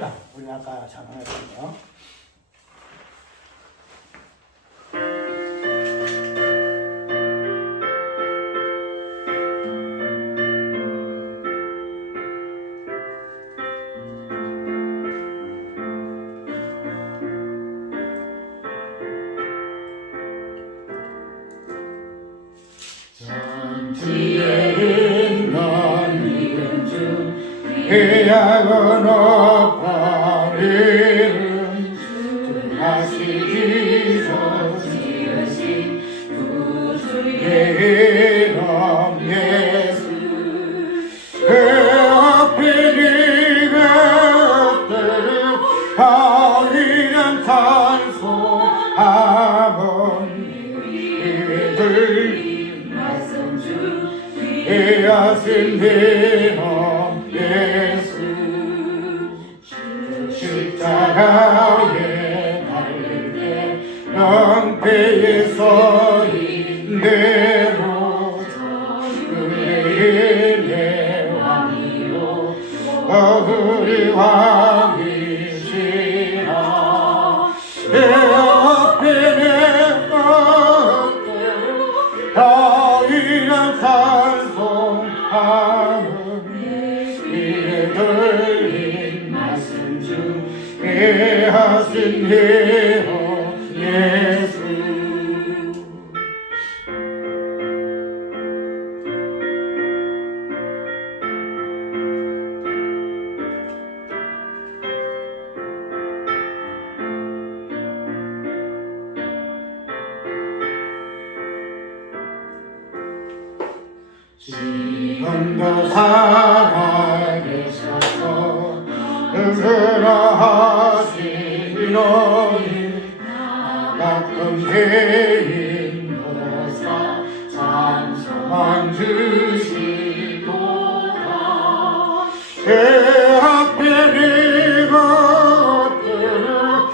찬양입니다. 우리 아까 찬양했군요. 해야고 높아 이름 주 하시기서 지으신 구주의 이름 예수 그 앞에 네가 엎드려 하이는 찬송하면 이들 말씀 주의 하신 이름 예수 십자가에 달릴 때 낭패에서 인대로 그의 내 왕이요 우리 왕이시라 내 앞에 내가 다이는 찬송하며 들린 말씀 중에 하신 이름 예수 지금도 살아계셔서 그러나 하시노니 가끔 개인 노사 찬송만 주시도다 제 앞에 네가 엎드려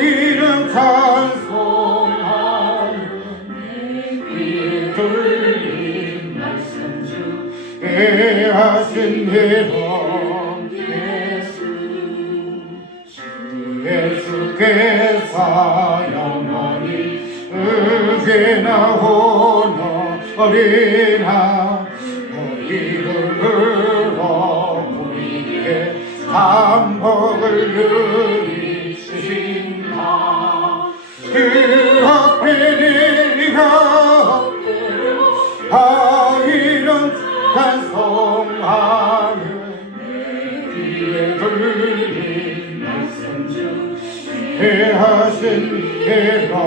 이름 찬송하며 귀에 들린 말씀 중에 하신 이름 예수 주 예수께서 영원히 의지나 호노리나 이름으로 우리에게 반복을 누리신다 그 앞에 네가 엎드려 이름 찬송하며 귀에 들린 말씀 중에 하신 이름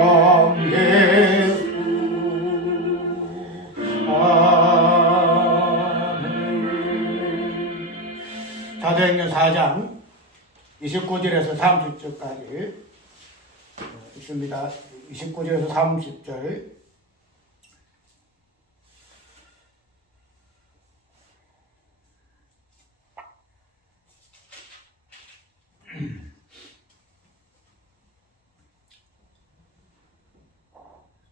예수 아멘. 사도행전 4장 29절에서 30절까지 있습니다. 29절에서 30절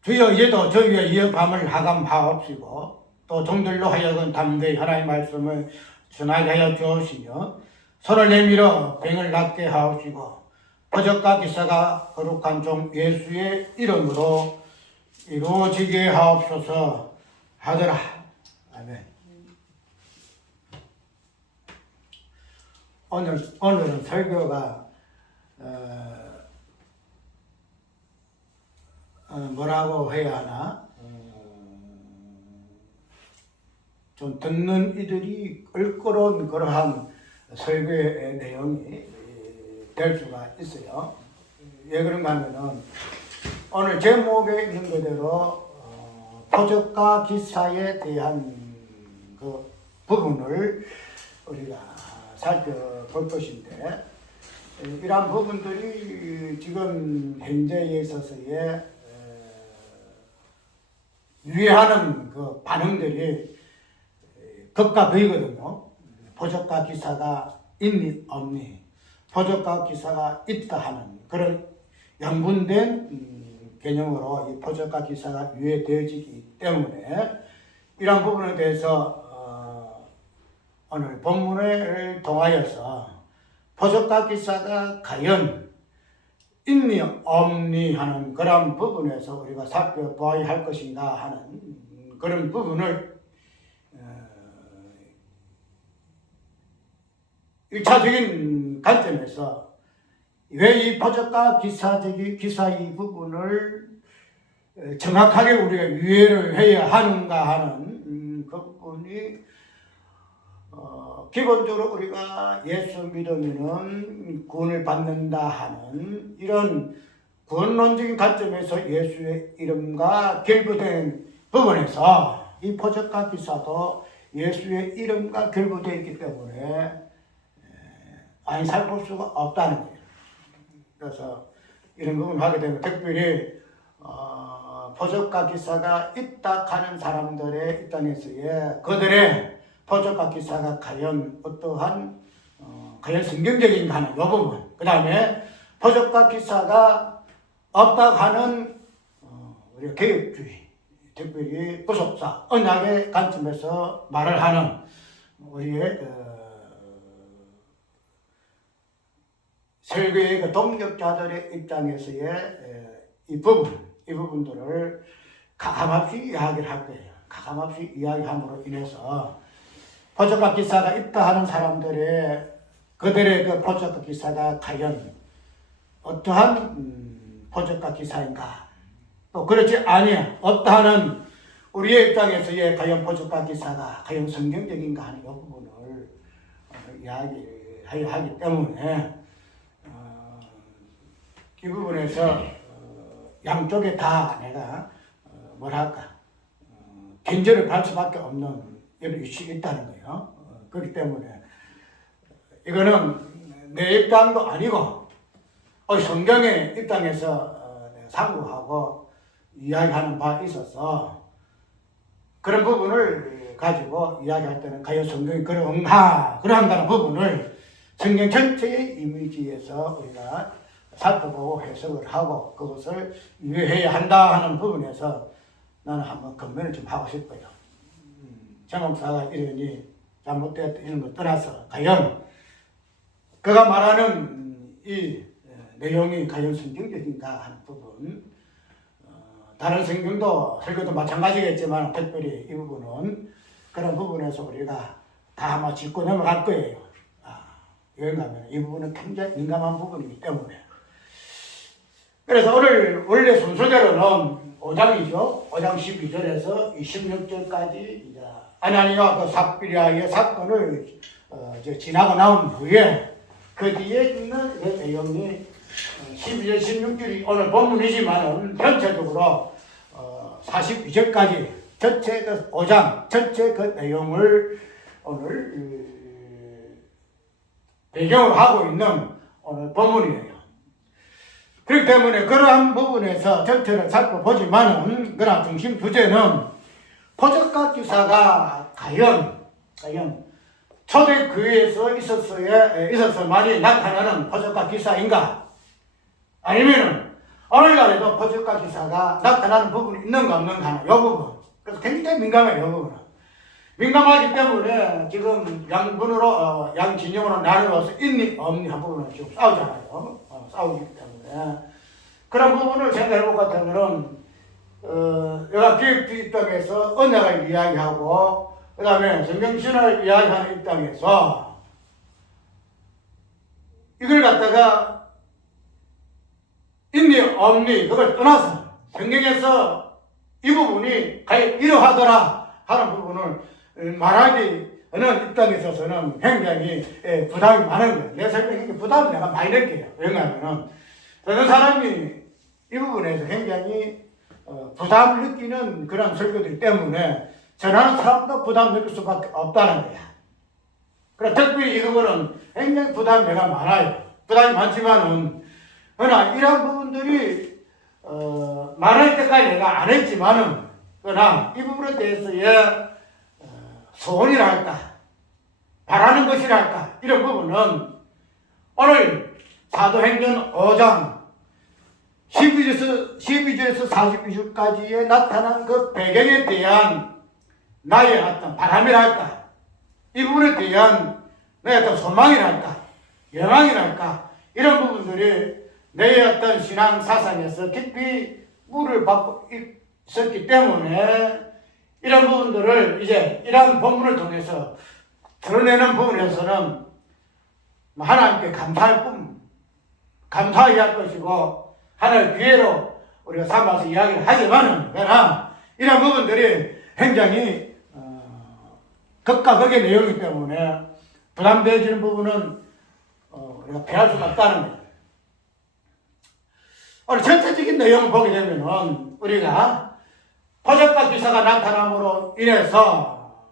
주여 이제도 저희의 위협함을 하감하옵시고 또 종들로 하여금 담대히 하나님의 말씀을 전하게 하여 주옵시며 손을 내밀어 병을 낫게 하옵시고 표적과 기사가 거룩한 종 예수의 이름으로 이루어지게 하옵소서 하더라. 아멘. 오늘은 설교가 뭐라고 해야 하나? 좀 듣는 이들이 껄끄러운 그러한 설교의 내용이 될 수가 있어요. 왜 그런가 하면은 오늘 제목에 있는 그대로 표적과 기사에 대한 그 부분을 우리가 살펴볼 것인데 이러한 부분들이 지금 현재에 있어서의 유의하는 그 반응들이 극과 극이거든요. 표적과 기사가 있니 없니, 표적과 기사가 있다 하는 그런 양분된 개념으로 이 표적과 기사가 유예되어지기 때문에 이러한 부분에 대해서 오늘 본문을 통하여서 포적과 기사가 과연 있니 없니 하는 그런 부분에서 우리가 살펴보아야 할 것인가 하는 그런 부분을 1차적인 관점에서 왜 이 포적과 기사의 부분을 정확하게 우리가 이해를 해야 하는가 하는 그 부분이 기본적으로 우리가 예수 믿으면은 구원을 받는다 하는 이런 구원론적인 관점에서 예수의 이름과 결부된 부분에서 이 포적과 기사도 예수의 이름과 결부되어 있기 때문에 안 살볼 수가 없다는 거예요. 그래서 이런 부분을 하게 되면 특별히 포적과 기사가 있다 하는 사람들의 입장에서의 그들의 포적과 기사가 과연 어떠한 과연 성경적인가 하는 이 부분, 그 다음에 포적과 기사가 없다 하는 우리 개혁주의, 특별히 구속사, 언약의 관점에서 말을 하는 우리의 설교의 그 동력자들의 입장에서의 이 부분들을 가감없이 이야기를 할 거예요. 가감없이 이야기함으로 인해서 포적과 기사가 있다 하는 사람들의 그들의 그 포적과 기사가 과연 어떠한 포적과 기사인가, 또 그렇지 아니야 없다 하는 우리의 입장에서의 과연 포적과 기사가 과연 성경적인가 하는 이 부분을 이야기해야 하기 때문에 이 부분에서 양쪽에 다 내가 뭐랄까 견제를 받을 수밖에 없는 이런 위치가 있다는 거예요. 그렇기 때문에 이거는 내 입장도 아니고 성경의 입장에서 상고하고 이야기하는 바 있어서 그런 부분을 가지고 이야기할 때는 과연 성경이 그러한다는 부분을 성경 전체의 이미지에서 우리가 살펴보고 해석을 하고 그것을 이해해야 한다 하는 부분에서 나는 한번 건면을 좀 하고 싶어요. 장목사가 이러니 잘못되었다 이런 거 떠나서 과연 그가 말하는 이 내용이 과연 성경적인가 하는 부분, 다른 성경도 설교도 마찬가지겠지만 특별히 이 부분은 그런 부분에서 우리가 다 아마 짚고 넘어갈 거예요. 여행 가면 이 부분은 굉장히 민감한 부분이기 때문에. 그래서 오늘 원래 순서대로는 5장이죠. 5장 12절에서 26절까지 이제 아나니와 그 삽비라의 사건을 이제 지나고 나온 후에 그 뒤에 있는 그 내용이 12절, 16절이 오늘 본문이지만은 전체적으로 42절까지 전체 그 5장 전체 그 내용을 오늘 배경으로 하고 있는 오늘 본문이에요. 그렇기 때문에 그러한 부분에서 전체를 살펴보지만은 그러나 중심 주제는 포적과 기사가 과연 초대교회에서 있었어야만이 나타나는 포적과 기사인가, 아니면은 오늘날에도 포적과 기사가 나타나는 부분이 있는가 없는가 하는 이 부분. 그래서 굉장히 민감해요. 이 부분은 민감하기 때문에 지금 양분으로 양 진영으로 나누어서 있니 없니 한 부분은 지금 싸우잖아요. 싸우기 때문에 그런 부분을 생각해 볼 것 같으면은 내가 기획주 입장에서 언약을 이야기하고 그 다음에 성경신화를 이야기하는 입장에서 이걸 갖다가 있니 없니 그걸 떠나서 성경에서 이 부분이 과연 이러하더라 하는 부분을 말하기는 입장에 있어서는 굉장히 부담이 많은 거예요. 내 설명에 부담을 내가 많이 느껴요. 왜냐하면 어떤 사람이 이 부분에서 굉장히 부담을 느끼는 그런 설교들 때문에 전하는 사람도 부담을 느낄 수밖에 없다는 거야. 그래서 특별히 이거는 굉장히 부담이 내가 많아요. 부담이 많지만은 그러나 이런 부분들이 말할 때까지 내가 안 했지만은 그러나 이 부분에 대해서의 소원이랄까 바라는 것이랄까 이런 부분은 오늘 사도행전 5장 12절에서 42절까지에 나타난 그 배경에 대한 나의 어떤 바람이랄까 이 부분에 대한 내 어떤 소망이랄까 영향이랄까 이런 부분들이 내 어떤 신앙 사상에서 깊이 물을 받고 있었기 때문에 이런 부분들을 이제 이런 본문을 통해서 드러내는 부분에서는 하나님께 감사해야 할 것이고 하나의 기회로 우리가 삼아서 이야기를 하지만은 이런 부분들이 굉장히 극과 극의 내용이기 때문에 부담되어지는 부분은 우리가 피할 수가 없다는 거예요. 오늘 전체적인 내용을 보게 되면은 우리가 표적과 기사가 나타남으로 인해서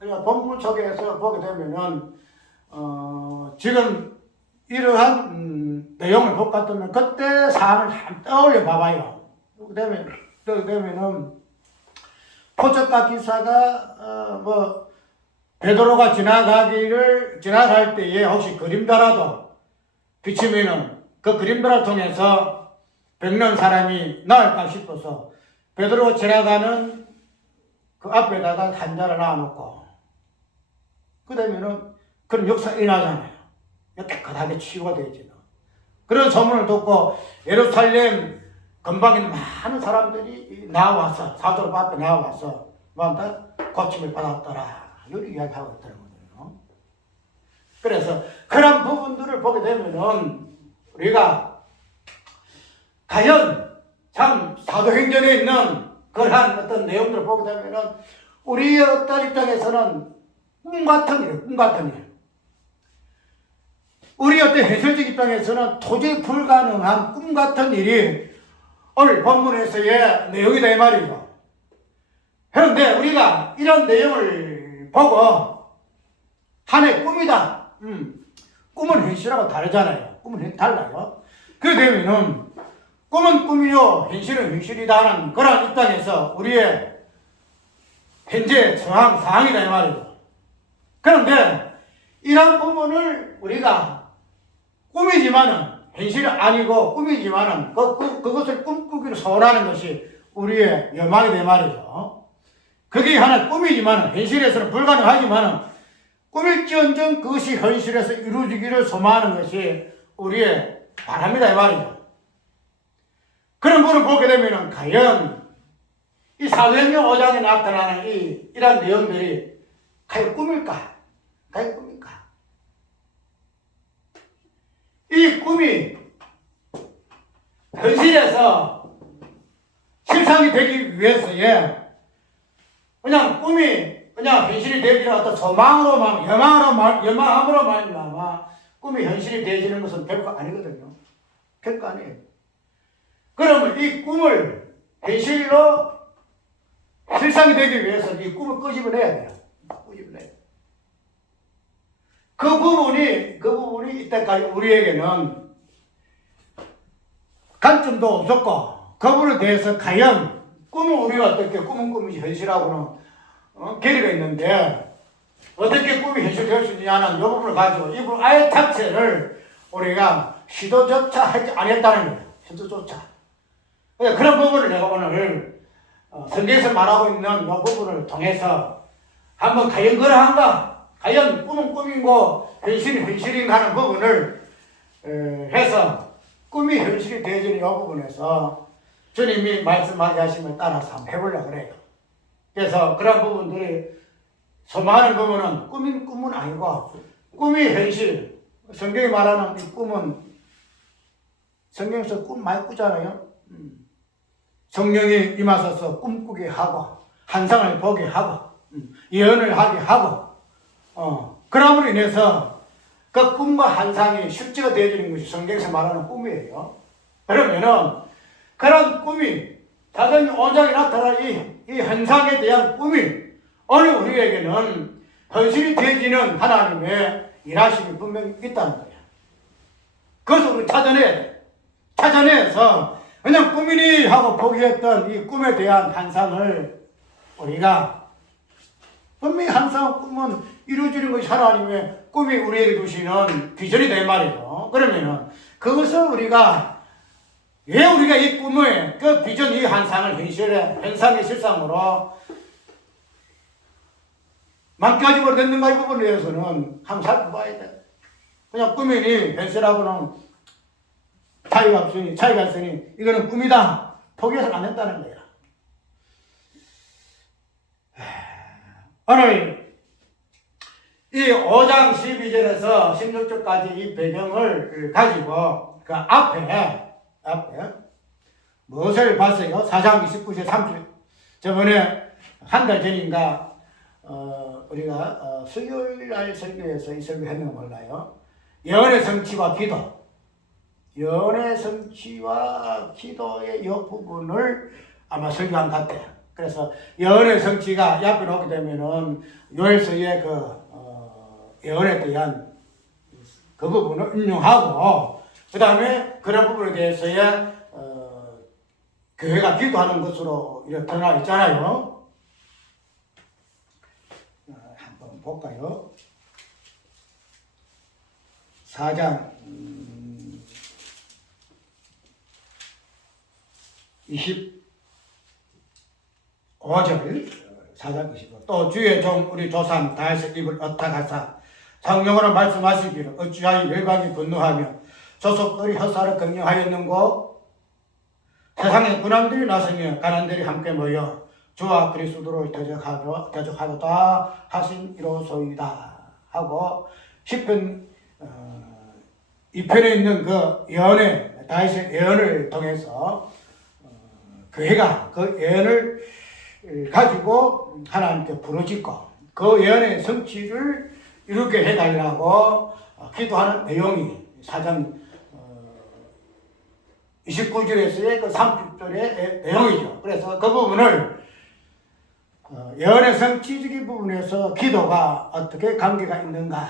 우리가 본문 속에서 보게 되면은 지금 이러한 내용을 볼 것 같으면 그때 상황을 한번 떠올려 봐봐요. 그렇게 되면은 표적과 기사가 베드로가 지나갈 때에 혹시 그림자라도 비치면은 그 그림자를 통해서 병든 사람이 나을까 싶어서 베드로가 지나가는 그 앞에다가 한자를 놔놓고 그러면은 그런 역사가 일어나잖아요. 깨끗하게 치유가 되지. 그런 소문을 듣고 예루살렘 근방에 많은 사람들이 나와서 사도로 앞에 나와서 고침을 받았더라. 이렇게 이야기하고 있다는 거예요. 그래서 그런 부분들을 보게 되면은 우리가 과연 참 사도행전에 있는 그러한 어떤 내용들을 보게 되면은 우리의 어떤 입장에서는 꿈 같은 일. 우리 어떤 현실적 입장에서는 도저히 불가능한 꿈 같은 일이 오늘 본문에서의 내용이다 이 말이죠. 그런데 우리가 이런 내용을 보고 하나의 꿈이다. 꿈은 현실하고 다르잖아요. 꿈은 달라요. 그렇게 되면은 꿈은 꿈이요 현실은 현실이다 하는 그런 입장에서 우리의 현재 상황이다 이 말이죠. 그런데 이런 부분을 우리가 꿈이지만은 현실이 아니고 꿈이지만은 그것을 꿈꾸기를 소원하는 것이 우리의 열망이다 이 말이죠. 그게 하나 꿈이지만은 현실에서는 불가능하지만은 꿈일지언정 그것이 현실에서 이루어지기를 소망하는 것이 우리의 바람이다 이 말이죠. 그런 부분을 보게 되면은 과연 이 사도행전 5장에 나타나는 이런 내용들이 과연 꿈일까? 과연 꿈일까? 이 꿈이 현실에서 실상이 되기 위해서에 그냥 꿈이 그냥 현실이 되기는 어떤 소망으로만 열망함으로 말미암아 꿈이 현실이 되어지는 것은 별거 아니거든요. 별거 아니에요. 그러면 이 꿈을 현실로 실상이 되기 위해서 이 꿈을 끄집어내야 돼요. 끄집어내야 돼요. 그 부분이 이때까지 우리에게는 관점도 없었고, 그 부분에 대해서 과연 꿈은 우리가 어떻게 꿈은 꿈이지 현실하고는 괴리가 있는데, 어떻게 꿈이 현실될 수 있느냐는 이 부분을 가지고, 이 부분 아예 자체를 우리가 시도조차 하지 않았다는 거예요. 시도조차. 그런 부분을 내가 오늘 성경에서 말하고 있는 이 부분을 통해서 한번 과연 그러한가? 과연 꿈은 꿈이고 현실이 현실인가 하는 부분을 해서 꿈이 현실이 되어지는 이 부분에서 주님이 말씀하게 하시면 따라서 한번 해보려고 그래요. 그래서 그런 부분들이 소망하는 부분은 꿈은 아니고 꿈이 현실. 성경이 말하는 이 꿈은 성경에서 꿈 많이 꾸잖아요. 성령이 임하셔서 꿈꾸게 하고 환상을 보게 하고 예언을 하게 하고 그럼으로 인해서 그 꿈과 환상이 실제가 되어지는 것이 성경에서 말하는 꿈이에요. 그러면은 그런 꿈이 자전이 온전히 나타난 이 현상에 대한 꿈이 오늘 우리에게는 현실이 되어지는 하나님의 일하심이 분명히 있다는 거예요. 그것을 우리 찾아내야 돼. 찾아내서 그냥 꿈이니 하고 포기했던 이 꿈에 대한 환상을 우리가 분명히 항상 꿈은 이루어지는 것이 하나님의 꿈이 우리에게 주시는 비전이다 이 말이죠. 그러면은 그것을 우리가 왜 우리가 이 꿈을 그 비전 이 환상을 현상의 실상으로 만가지고 됐는가 이 부분에 대해서는 한번 살펴봐야 돼. 그냥 꿈이니 현실하고는 차이가 있으니 이거는 꿈이다. 포기해서 안 했다는 거야. 오늘 이 5장 12절에서 16절까지 이 배경을 가지고 그 앞에 무엇을 봤어요? 4장 29절 30절. 저번에 한 달 전인가 우리가 수요일 날 설교에서 이 설교 했는 거 몰라요. 예언의 성취와 기도. 예언의 성취와 기도의 이 부분을 아마 설교한 것 같아요. 그래서 예언의 성취가 이 앞에 놓게 되면은 요엘서의 예언에 대한 그 부분을 인용하고 그 다음에 그런 부분에 대해서의 교회가 기도하는 것으로 이렇게 드러나 있잖아요. 한번 볼까요? 4장 25절 4장 25절 또 주의 종 우리 조상 다윗의 입을 어탁하사 성령으로 말씀하시기를 어찌하여 열방이 분노하며 조속들이 헛살을 경영하였는고 세상에 군왕들이 나서며 가난들이 함께 모여 주와 그리스도를 대적하도다 하신 이로소이다 하고 10편 2편에 있는 그 예언의 다윗의 예언을 통해서 교회가 그 예언을 가지고 하나님께 부르짖고 그 예언의 성취를 이루게 해달라고 기도하는 내용이 4장 29절에서의 그 30절의 내용이죠. 그래서 그 부분을 예언의 성취적인 부분에서 기도가 어떻게 관계가 있는가.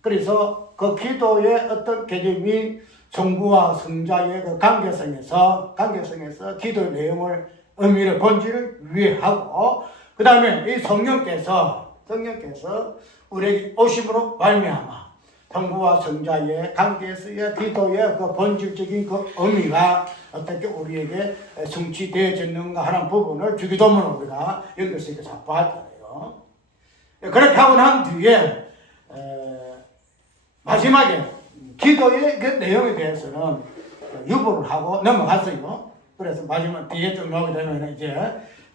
그래서 그 기도의 어떤 개념이 성부와 성자의 그 관계성에서 기도의 내용을 의미를 본질을 위하고 그 다음에 이 성령께서 우리에게 오심으로 말미암아 성부와 성자의 관계에서의 기도의 그 본질적인 그 의미가 어떻게 우리에게 성취되어졌는가 하는 부분을 주기도문으로 우리가 연결해서 잡아왔잖아요. 그렇게 하고 난 뒤에 마지막에 기도의 그 내용에 대해서는 유보를 하고 넘어갔어요. 그래서 마지막 뒤에 좀 나오게 되면 이제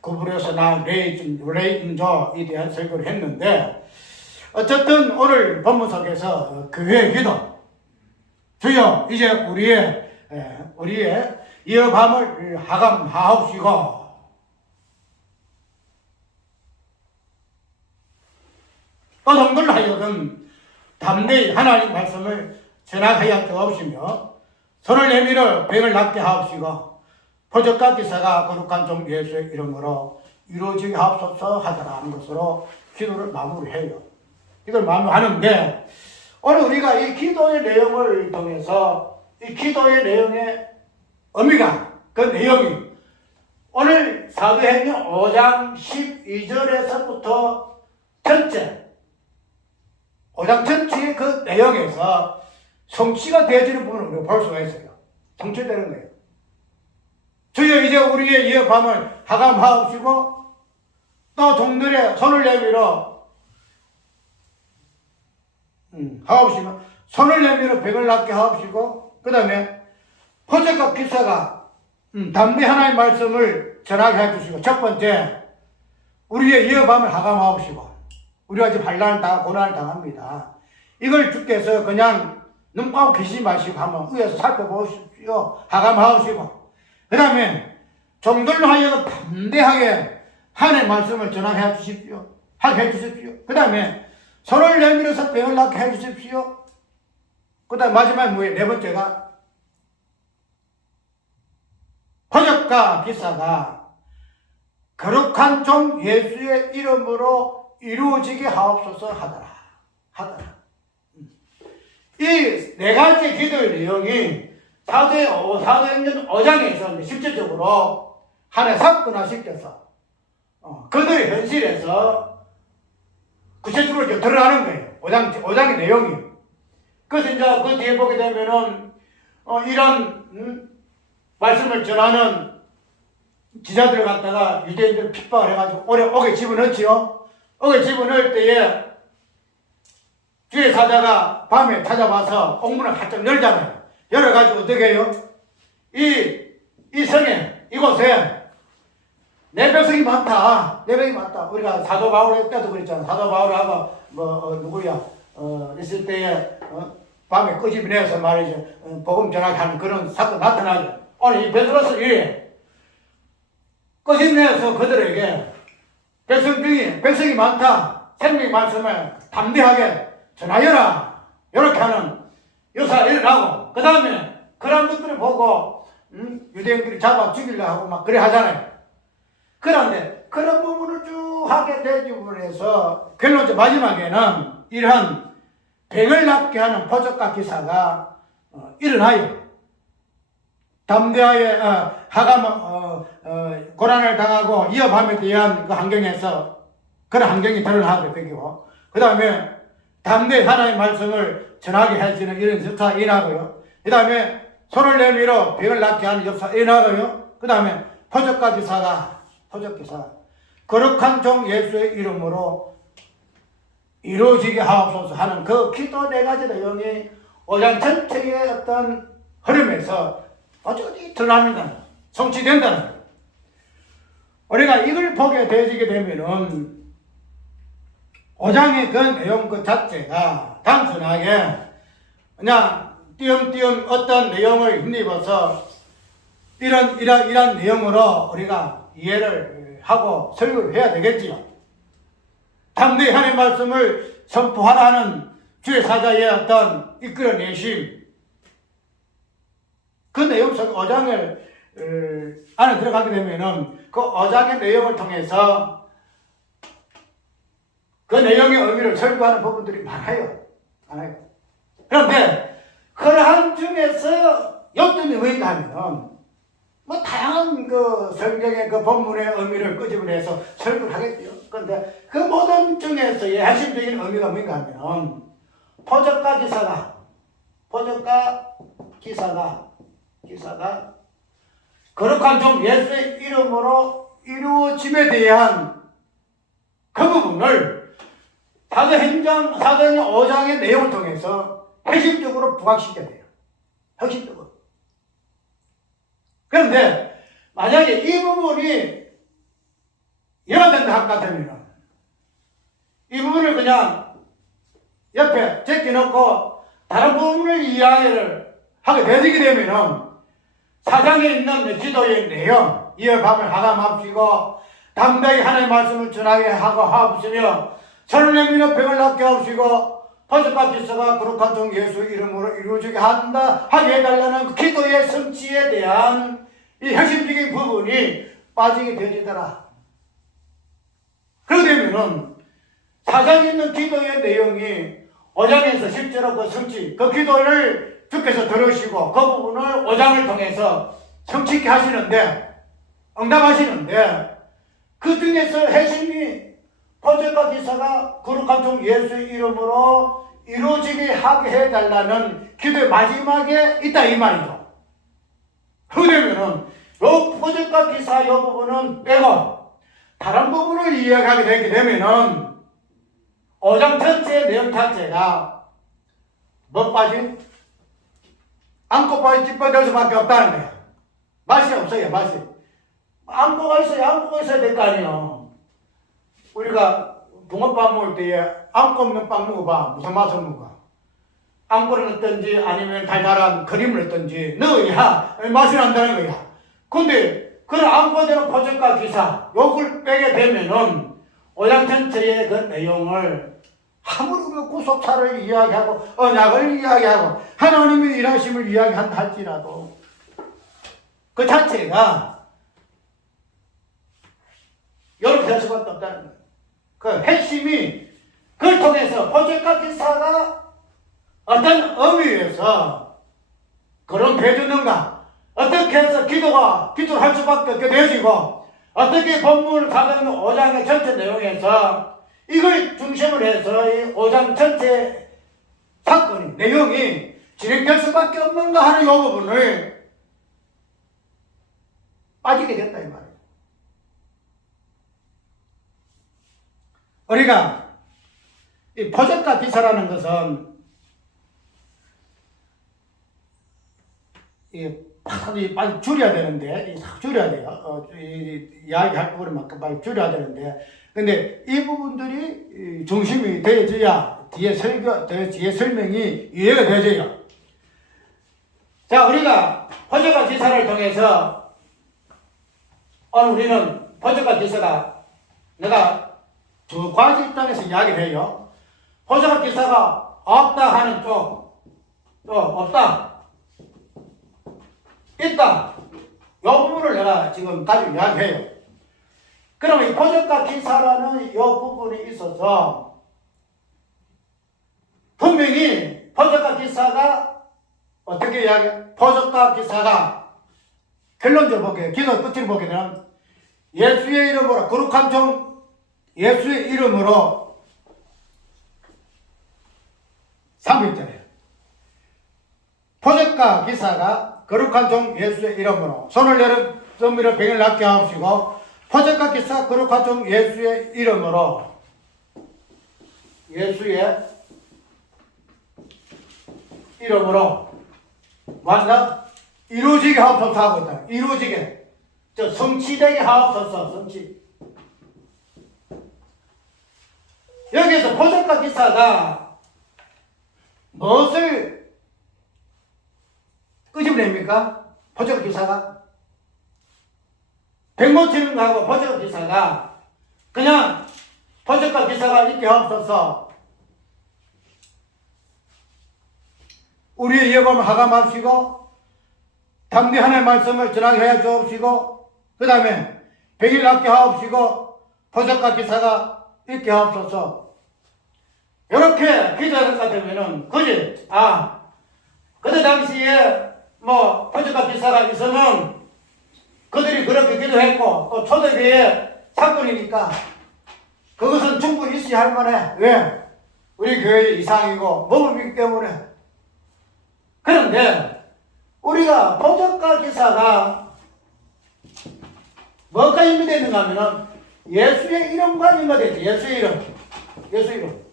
구부려서 나 레인조에 대한 설교를 했는데 어쨌든 오늘 본문 속에서 교회의 기도 주여 이제 우리의 이어밤을 하감하옵시고 또 성도를 하여금 담대히 하나님 말씀을 전하하여 주옵시며 손을 내밀어 병을 낫게 하옵시고 표적과 기사가 거룩한 종 예수의 이름으로 이루어지게 하옵소서 하더라 하는 것으로 기도를 마무리해요. 기도를 마무리하는데 오늘 우리가 이 기도의 내용을 통해서 이 기도의 내용의 의미가 그 내용이 오늘 사도행전 5장 12절에서부터 전체 5장 전체의 그 내용에서 성취가 되어지는 부분을 우리가 볼 수가 있어요. 성취되는 거예요. 주여 이제 우리의 이어밤을 하감하옵시고 또 종들의 손을 내밀어 하옵시고 손을 내밀어 병을 낫게 하옵시고 그 다음에 표적과 기사가 담대 하나님의 말씀을 전하게 해주시고 첫 번째 우리의 이어밤을 하감하옵시고 우리가 지금 환난을 당하고 고난을 당합니다. 이걸 주께서 그냥 눈 감고 계시지 마시고 한번 위에서 살펴보십시오. 하감하옵시고 그 다음에 종들로 하여금 담대하게 하나님의 말씀을 전하게 해주십시오. 하게 해주십시오. 그 다음에 손을 내밀어서 병을 낫게 해주십시오. 그 다음에 마지막에 뭐예요? 네 번째가 표적과 기사가 거룩한 종 예수의 이름으로 이루어지게 하옵소서 하더라. 이 네 가지 기도의 내용이 사도행전 5장에서 실질적으로 하나의 사건화시켜서 그들의 현실에서 구체적으로 드러나는 거예요. 5장의 내용이. 그래서 이제 그 뒤에 보게 되면은 이런 말씀을 전하는 기자들을 갖다가 유대인들 핍박을 해가지고 옥에 집어넣지요. 옥에 집어넣을 때에 주의 사자가 내가 밤에 찾아와서 옥문을 활짝 열잖아요. 열어가지고 어떻게 해요? 이 성에, 이곳에 내 백성이 많다. 내 백성이 많다. 우리가 사도 바울 때도 그랬잖아. 사도 바울하고 누구야? 있을 때에 밤에 끄집어내서 말이죠. 복음 전하는 그런 사건 나타나죠. 오늘 이 베드로서 이래. 끄집어내서 그들에게 백성이 많다. 생명의 말씀을 담대하게 전하여라. 이렇게 하는 역사가 일어나고, 그 다음에 그런 것들을 보고 유대인들이 잡아 죽이려고 하고 막 그래 하잖아요. 그런데 그런 부분을 쭉 하게 되주분해서 결론적 마지막에는 이러한 백을 낫게 하는 포적과 기사가 일어나요. 담대하게 고난을 당하고 위협함에 대한 그 환경에서 그런 환경이 드러나게 되고, 그 다음에 담대히 하나님의 말씀을 전하게 해주는 이런 역사가 일어나고요. 그 다음에 손을 내밀어 백을 낫게 하는 역사가 일어나고요. 그 다음에 포적과 기사가 거룩한 종 예수의 이름으로 이루어지게 하옵소서 하는 그 기도 네 가지 내용이 5장 전체의 어떤 흐름에서 어쩌니 드러납니다. 성취된다는 거예요. 우리가 이걸 보게 되면은 5장의 그 내용 그 자체가 단순하게 그냥 띄엄띄엄 어떤 내용을 힘입어서 이런 내용으로 우리가 이해를 하고 설교를 해야 되겠지요. 담대히 하나님의 말씀을 선포하라는 주의 사자의 어떤 이끌어내심, 그 내용 속 5장을 안에 들어가게 되면은 그 5장의 내용을 통해서 그 내용의 의미를 설교하는 부분들이 많아요. 그런데 그러한 중에서 요점이 뭐인가 하면은 뭐 다양한 그 성경의 그 본문의 의미를 끄집어내서 설교를 하겠죠. 그런데 그 모든 중에서의 핵심적인 의미가 뭔가 하면 포적과 기사가 거룩한 종 예수의 이름으로 이루어짐에 대한 그 부분을 사도행전 5장의 내용을 통해서 핵심적으로 부각시켜야 돼요. 핵심적으로. 그런데 만약에 이 부분이 이해가 된다 할 것 같으면 이 부분을 그냥 옆에 제껴놓고 다른 부분을 이해를 하게 되게 되면은 사장에 있는 기도의 내용, 이어밤을 하감합시고 담대히 하나님의 말씀을 전하게 하고 하옵시며 손을 내밀어 병을 낫게 하옵시고 포적과 기사가 거룩한 종 예수 이름으로 이루어지게 한다 하게 해달라는 기도의 성취에 대한 이 핵심적인 부분이 빠지게 되지더라. 그러게 되면은 사장에 있는 기도의 내용이 5장에서 실제로 그 성취, 그 기도를 주께서 들으시고 그 부분을 5장을 통해서 성취케 하시는데, 응답하시는데, 그 중에서 핵심이 포적과 기사가 거룩한 종 예수의 이름으로 이루어지게 하게 해달라는 기도의 마지막에 있다 이 말이죠. 그러면은 요 포적과 기사 요 부분은 빼고 다른 부분을 이해하게 되게 되면은 5장 전체의 내용 자체가 뭐 빠진? 안고 빠진 찌꺼될 수밖에 없다는 거야. 맛이 없어요, 맛이. 안고가 있어야 될 거 아니에요. 우리가 붕어빵 먹을 때에 안고 없는 빵 먹어봐. 무슨 맛을 먹어? 안고를 넣든지 아니면 달달한 크림을 넣든지 넣어야 맛이 난다는 거야. 근데 그런 안고되는 포적과 기사 요걸 빼게 되면은 5장 전체의 그 내용을 아무리 그 구속사를 이야기하고 언약을 이야기하고 하나님의 일하심을 이야기한다 할지라도 그 자체가 이렇게 될 수밖에 없다는 거예요. 그 핵심이 그걸 통해서 포적과 기사가 어떤 의미에서 그런 배주는가, 어떻게 해서 기도를 할 수밖에 없게 되어지고, 어떻게 본문을 사도행 5장의 전체 내용에서 이걸 중심으로 해서 이 5장 전체 사건이, 내용이 진행될 수밖에 없는가 하는 이 부분을 빠지게 됐다 이 말이에요. 우리가 이 포적과 기사라는 것은 빨리 줄여야 되는데, 줄여야 돼요. 이야기할 부분을 빨리 줄여야 되는데, 근데 이 부분들이 중심이 되어져야 뒤에 설명이 이해가 되어져요. 자, 우리가 포저가 기사를 통해서 오늘 우리는 포저가 기사가 내가 두 가지 입장에서 이야기를 해요. 포저가 기사가 없다 하는 쪽, 또 없다, 있다. 이 부분을 내가 지금 가지고 이야기해요. 그러면 이 포저가 기사라는 이 부분이 있어서 분명히 포저가 기사가 어떻게 이야기해? 포저가 기사가 결론적으로 보게, 기도 끝을 보게 되면 예수의 이름으로, 거룩한 종 예수의 이름으로 3일절에 포저가 기사가 거룩한 종 예수의 이름으로 손을 내려 덤비를 병을 낫게 하옵시고, 포저가 기사 거룩한 종 예수의 이름으로 완전 이루어지게 하옵소서 하고 있다. 이루어지게. 성취되게 하옵소서. 성취. 여기에서 포저가 기사가 무엇을 끄집어냅니까? 포저가 기사가 백모 치는 거하고 포저가 기사가 그냥 포저가 기사가 있게 하옵소서. 우리의 예범을 하감하시고 담대 하나님의 말씀을 전하게 해 주옵시고, 그 다음에 백일 낫게 하옵시고 포저가 기사가 있게 하옵소서. 이렇게 기도할 것 같으면은 그지? 그때 당시에 포저가 기사가 있으면 그들이 그렇게 기도했고 또 초대교회 사건이니까 그것은 충분히 있어야 할 만해. 왜? 우리 교회의 이상이고 모범이기 때문에. 그런데 우리가 포저가 기사가 뭐가 의미되어 있는가 하면은 예수의 이름과 의미되어 있다. 예수의 이름.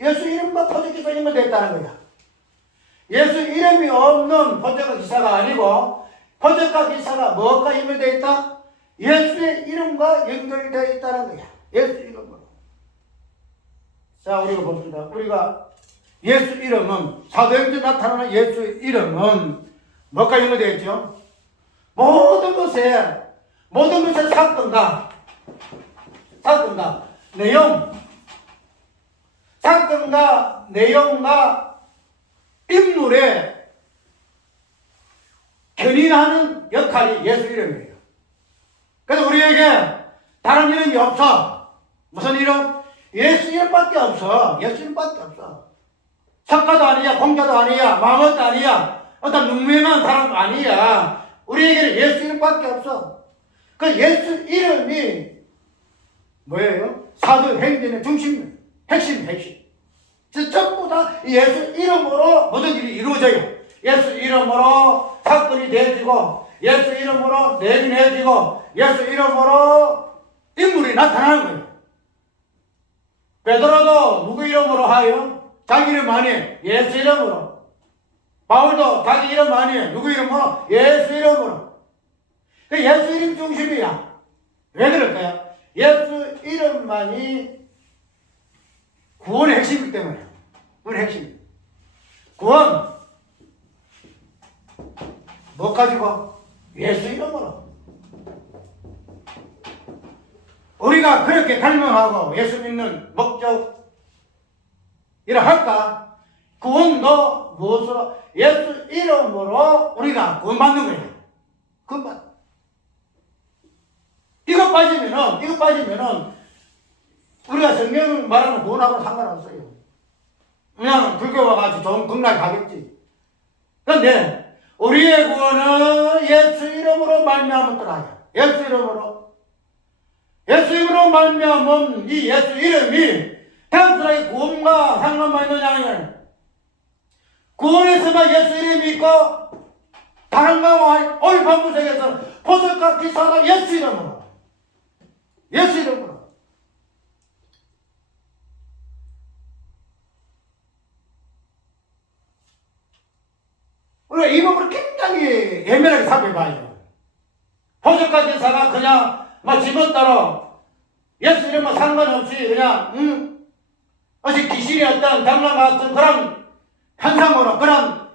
예수 이름과 포저가 기사가 의미되어 있다는 거야. 예수 이름이 없는 포저가 기사가 아니고, 포저가 기사가 뭐가 의미되어 있다? 예수의 이름과 연결되어 있다는 거야. 예수 이름으로. 자, 우리가 봅시다. 우리가 예수 이름은, 사도행전에 나타나는 예수 이름은 뭐가 연결되어 있죠? 모든 것에 사건과 내용과 인물에 견인하는 역할이 예수 이름이에요. 그래서 우리에게 다른 이름이 없어. 무슨 이름? 예수 이름밖에 없어. 예수 이름밖에 없어. 석가도 아니야, 공자도 아니야, 마모도 아니야, 어떤 유명한 사람 아니야. 우리에게는 예수 이름밖에 없어. 그 예수 이름이 뭐예요? 사도행전의 중심, 핵심. 전부 다 예수 이름으로 모든 일이 이루어져요. 예수 이름으로 사건이 되어지고, 예수 이름으로 내민해지고, 예수 이름으로 인물이 나타나는 거예요. 베드로도 누구 이름으로 하여? 자기 이름 아니에요. 예수 이름으로. 바울도 자기 이름 아니에요. 누구 이름으로? 예수 이름으로. 그 예수 이름 중심이야. 왜 그럴까요? 예수 이름만이 구원의 핵심이기 때문에. 구원의 핵심. 구원. 뭐 가지고? 예수 이름으로. 우리가 그렇게 갈망하고 예수 믿는 목적이라 할까? 구원도 무엇으로? 예수 이름으로 우리가 구원받는 거예요. 구원받는. 이거 빠지면은 우리가 성경 말하는 구원하고는 상관없어요. 그냥 불교와 같이 좋은 극락에 가겠지. 그런데 우리의 구원은 예수 이름으로 말미암았더라. 예수 이름으로 말미암은 이 예수 이름이 단순하게 구원과 상관만 있느냐? 구원에서만 예수 이름이 있고, 다른 거와 오늘 본문에서는 포저가 기사가 예수 이름으로. 우리가 이 부분을 굉장히 예민하게 살펴봐야죠. 포적과 기사가 그냥 막 지멋대로 예수 이름과 상관없이 그냥 어제 귀신이 어떤 장난 같은 그런 현상으로 그런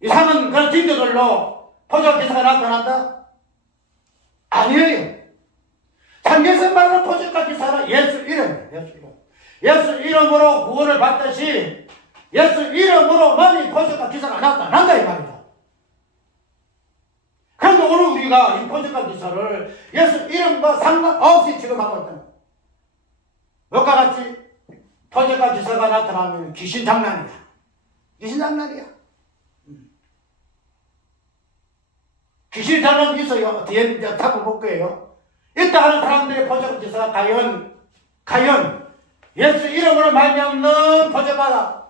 이상한 그런 징조들로 포적 기사가 나타난다? 아니에요. 상계에서 말하는 포적과 기사는 예수 이름이에요. 예수 이름. 예수 이름으로 구원을 받듯이 예수 이름으로만이 포적과 기사가 나타난다 이 말이다. 그런데 오늘 우리가 이 포적과 기사를 예수 이름과 상관없이 취급하고 있다. 뭐가 같이 포적과 기사가 나타나면 귀신 장난이야. 귀신 장난이야. 귀신 장난이 있어요. 뒤에 이제 잡아볼 거예요. 이따 하는 사람들의 포적과 기사가 과연 예수 이름으로 말미암는 포적과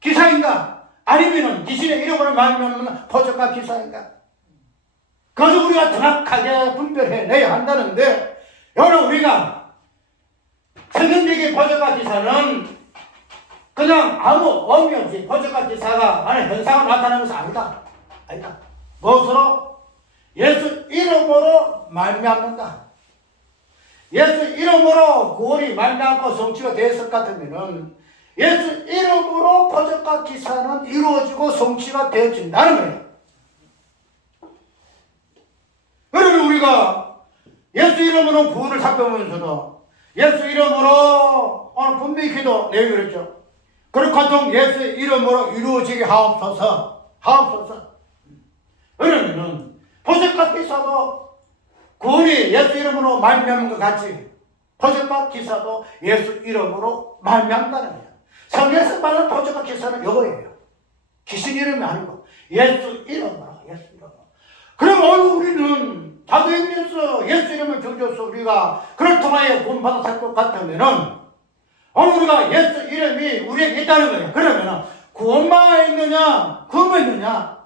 기사인가? 아니면은 귀신의 이름으로 말미암는 포적과 기사인가? 그것을 우리가 정확하게 분별해내야 한다는데, 오늘 우리가 성경적인 포적과 기사는 그냥 아무 의미 없이 포적과 기사가 하는 현상으로 나타나는 것이 아니다. 아니다. 무엇으로? 예수 이름으로 말미암는다. 예수 이름으로 구원이 말미암고 성취가 되었을 것 같으면은 예수 이름으로 포적과 기사는 이루어지고 성취가 되어진다는 거예요. 그러면 우리가 예수 이름으로 구원을 살펴보면서도 예수 이름으로 오늘 분명히 기도 내용이 그랬죠. 그렇거든 예수 이름으로 이루어지게 하옵소서. 그러면은 포적과 기사도 구원이 예수 이름으로 말미암은 것 같이 포적과 기사도 예수 이름으로 말미암다는 거예요. 성경에서 말하는 포적과 기사는 이거예요. 귀신 이름이 아니고 예수 이름으로. 그럼 오늘 우리는 사도행전에서 예수 이름을 주셔서 우리가 그를 통하여 구원받았을 것 같으면은 오늘 우리가 예수 이름이 우리에게 있다는 거예요. 그러면은 구원만 있느냐 구원만 있느냐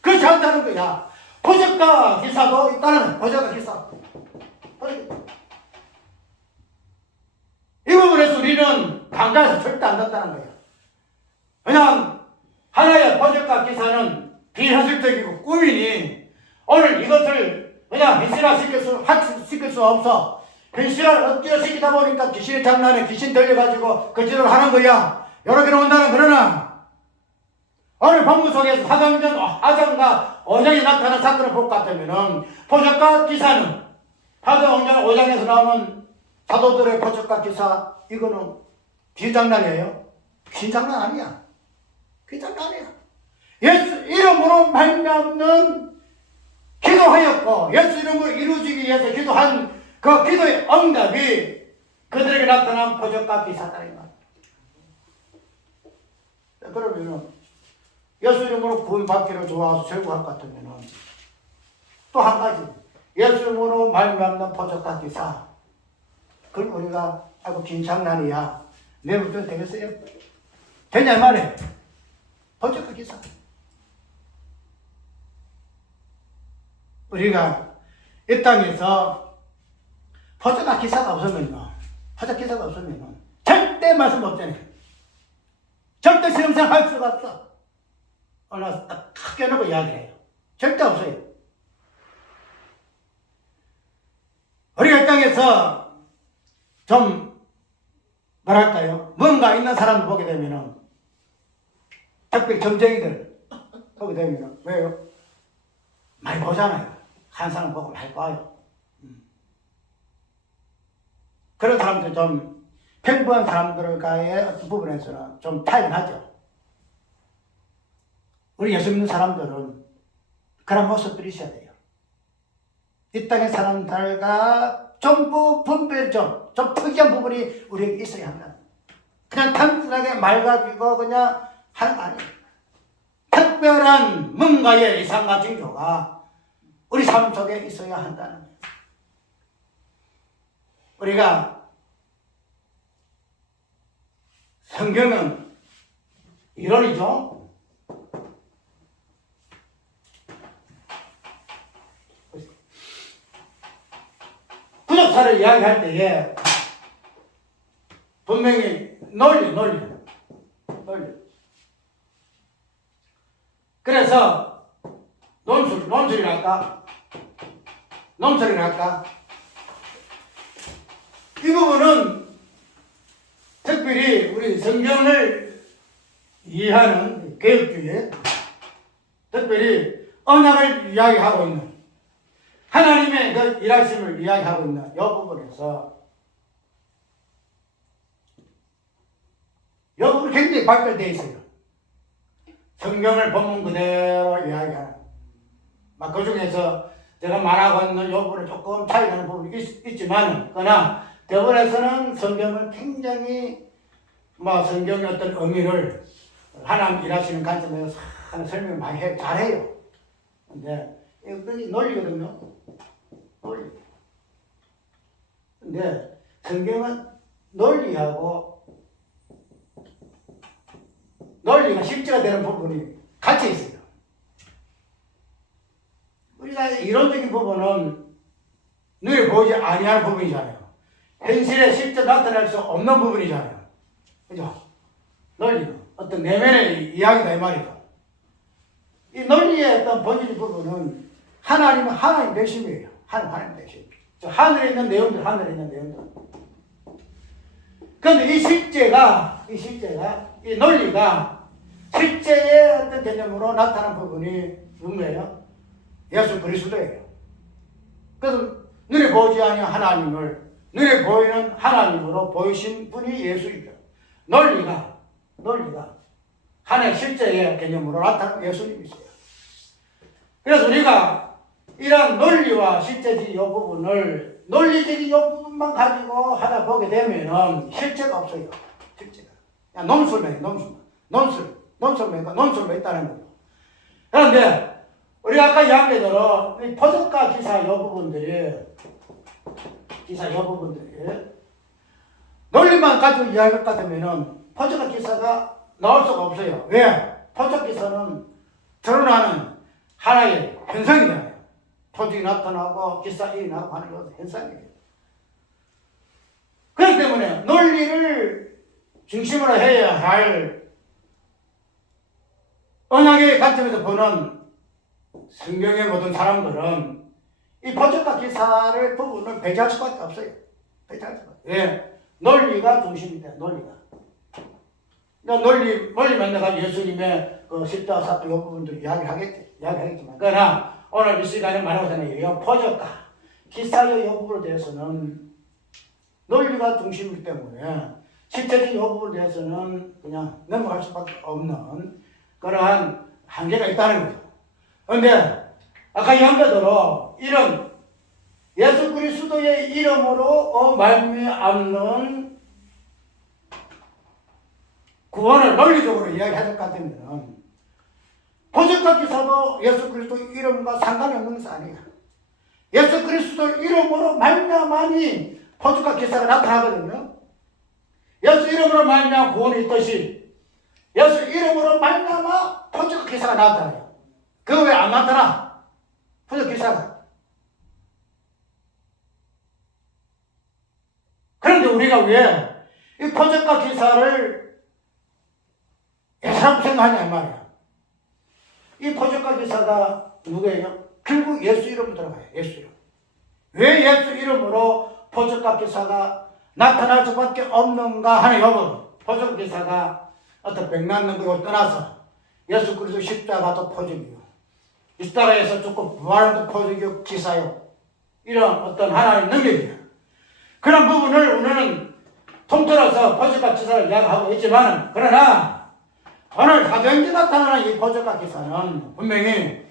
그렇지 않다는 거야. 포적과 기사도 있다는 거예요. 포적과 기사. 이 부분에서 우리는 강자에서 절대 안 된다는 거예요. 그냥 하나의 포적과 기사는 비현실적이고 꿈이니 오늘 이것을 그냥 현실화시킬 수 없어. 현실화를 억지로 시키다 보니까 귀신의 장난에 귀신 들려가지고 그 짓을 하는 거야. 여러 개로 온다는. 그러나 오늘 본문 속에서 사도행전 4장과 5장에 나타난 사건을 볼 것 같으면은 포적과 기사는 사도행전 5장에서 나오는 사도들의 포적과 기사 이거는 귀장난이에요. 귀장난 아니야. 귀장난이야. 예수 이름으로 말미암는 기도하였고 예수 이름으로 이루어지기 위해서 기도한 그 기도의 응답이 그들에게 나타난 포적과 기사다. 그러면은 예수 이름으로 구원받기를 좋아해서 절구할 것 같으면은 또 한 가지 예수 이름으로 말미암는 포적과 기사 그걸 우리가 아이고 긴 장난이야 내부터 되겠어요? 되냐 말이에요. 포적과 기사 우리가 이 땅에서 포적과 기사가 없으면요, 포적 기사가 없으면요, 절대 말씀 못 전해. 절대 실험생할 수가 없어. 오늘 딱 크게 놓고 이야기해요. 절대 없어요. 우리가 이 땅에서 좀 뭐랄까요, 뭔가 있는 사람을 보게 되면은, 특별히 점쟁이들 보게 되면은 왜요? 많이 보잖아요. 한 사람 보고 많이 봐요. 그런 사람들 좀 평범한 사람들과의 어떤 부분에서는 좀 차이가 나죠. 우리 예수 믿는 사람들은 그런 모습들이 있어야 돼요. 이 땅의 사람들과 전부 분별 좀 특이한 부분이 우리에게 있어야 한다. 그냥 단순하게 말 가지고 그냥 하는 거 아니에요. 특별한 뭔가의 이상과 징조가 우리 삶 속에 있어야 한다는 거예요. 우리가 성경은 이론이죠. 구속사를 이야기할 때에 분명히 논리. 그래서 논술이랄까? 논술이랄까? 이 부분은 특별히 우리 성경을 이해하는 개혁주의에 특별히 언약을 이야기하고 있는 하나님의 그 일하심을 이야기하고 있는 이 부분에서 이 부분이 굉장히 발달되어 있어요. 성경을 본문 그대로 이야기하는 그 중에서 제가 말하고 있는 이 부분에 조금 차이 나는 부분이 있지만 그러나 대부분에서는 성경을 굉장히 성경의 어떤 의미를 하나님 일하시는 관점에서 설명을 많이 잘해요. 근데 이게 논리거든요. 논리. 근데 성경은 논리가 실제가 되는 부분이 같이 있어요. 우리가 이론적인 부분은 눈에 보이지 아니하는 부분이잖아요. 현실에 실제 나타날 수 없는 부분이잖아요. 그죠? 논리는 어떤 내면의 이야기다 이 말이죠. 이 논리의 어떤 본질의 부분은 하나님은 하나님 대심이에요. 하나님 대심. 하늘에 있는 내용들, 하늘에 있는 내용들. 그런데 이 논리가 실제의 어떤 개념으로 나타난 부분이 누구예요? 예수 그리스도예요. 그래서 눈에 보이지 아니한 하나님을 눈에 보이는 하나님으로 보이신 분이 예수이죠. 논리가 하나의 실제의 개념으로 나타난 예수님이세요. 그래서 우리가 이런 논리와 실제적인 이 부분을 논리적인 이 부분만 가지고 하다 보게 되면은 실체가 없어요. 실체가. 그냥 논술만 있다는 거죠. 그런데 우리가 아까 이야기대로 이 포적과 기사 이 부분들이 논리만 가지고 이야기할 것 같으면은 포적과 기사가 나올 수가 없어요. 왜? 포적 기사는 드러나는 하나의 현상이잖아요. 포적이 나타나고 기사이 나고 하는 것은 현상이에요. 그렇기 때문에 논리를 중심으로 해야 할 언약의 관점에서 보는 성경의 모든 사람들은 이 포적과 기사를 부분을 배제할 수밖에 없어요. 배제할 수밖에. 왜? 논리가 중심이다. 논리가. 논리만 내가 예수님의 그 십자가 사건 이 부분도 이야기하겠지만 그러나 오늘 이 시간에 말하자면 이 포적과 기사의 이 부분에 대해서는 논리가 중심이기 때문에 실제적인 이 부분에 대해서는 그냥 넘어갈 수밖에 없는 그러한 한계가 있다는 거죠. 그런데 아까 이야기대로 이런 예수 그리스도의 이름으로 말미암는 구원을 논리적으로 이야기할 것 같으면 포적과 기사도 예수 그리스도 이름과 상관이 없는 것이 아니야. 예수 그리스도 이름으로 말미암아니 포적과 기사가 나타나거든요. 예수 이름으로 말미암아 구원이 있듯이 예수 이름으로 말미암아 포적과 기사가 나타나요. 그거 왜 안 나타나? 포적 기사가. 그런데 우리가 왜 이 포적과 기사를 예사라고 생각하냐 이 말이야. 이 포적과 기사가 누구예요? 결국 예수 이름으로 들어가요. 예수 이름. 왜 예수 이름으로 포적과 기사가 나타날 수밖에 없는가 하는 여부. 포적과 기사가 어떤 백난 능력을 떠나서 예수 그리스도 십자가도 포적이요. 십자가에서 죽고 부활도 포적이요 기사요. 이런 어떤 하나의 능력이에요. 그런 부분을 우리는 통틀어서 포적과 기사를 이야기하고 있지만 그러나 오늘 사도행전에 나타나는 이 포적과 기사는 분명히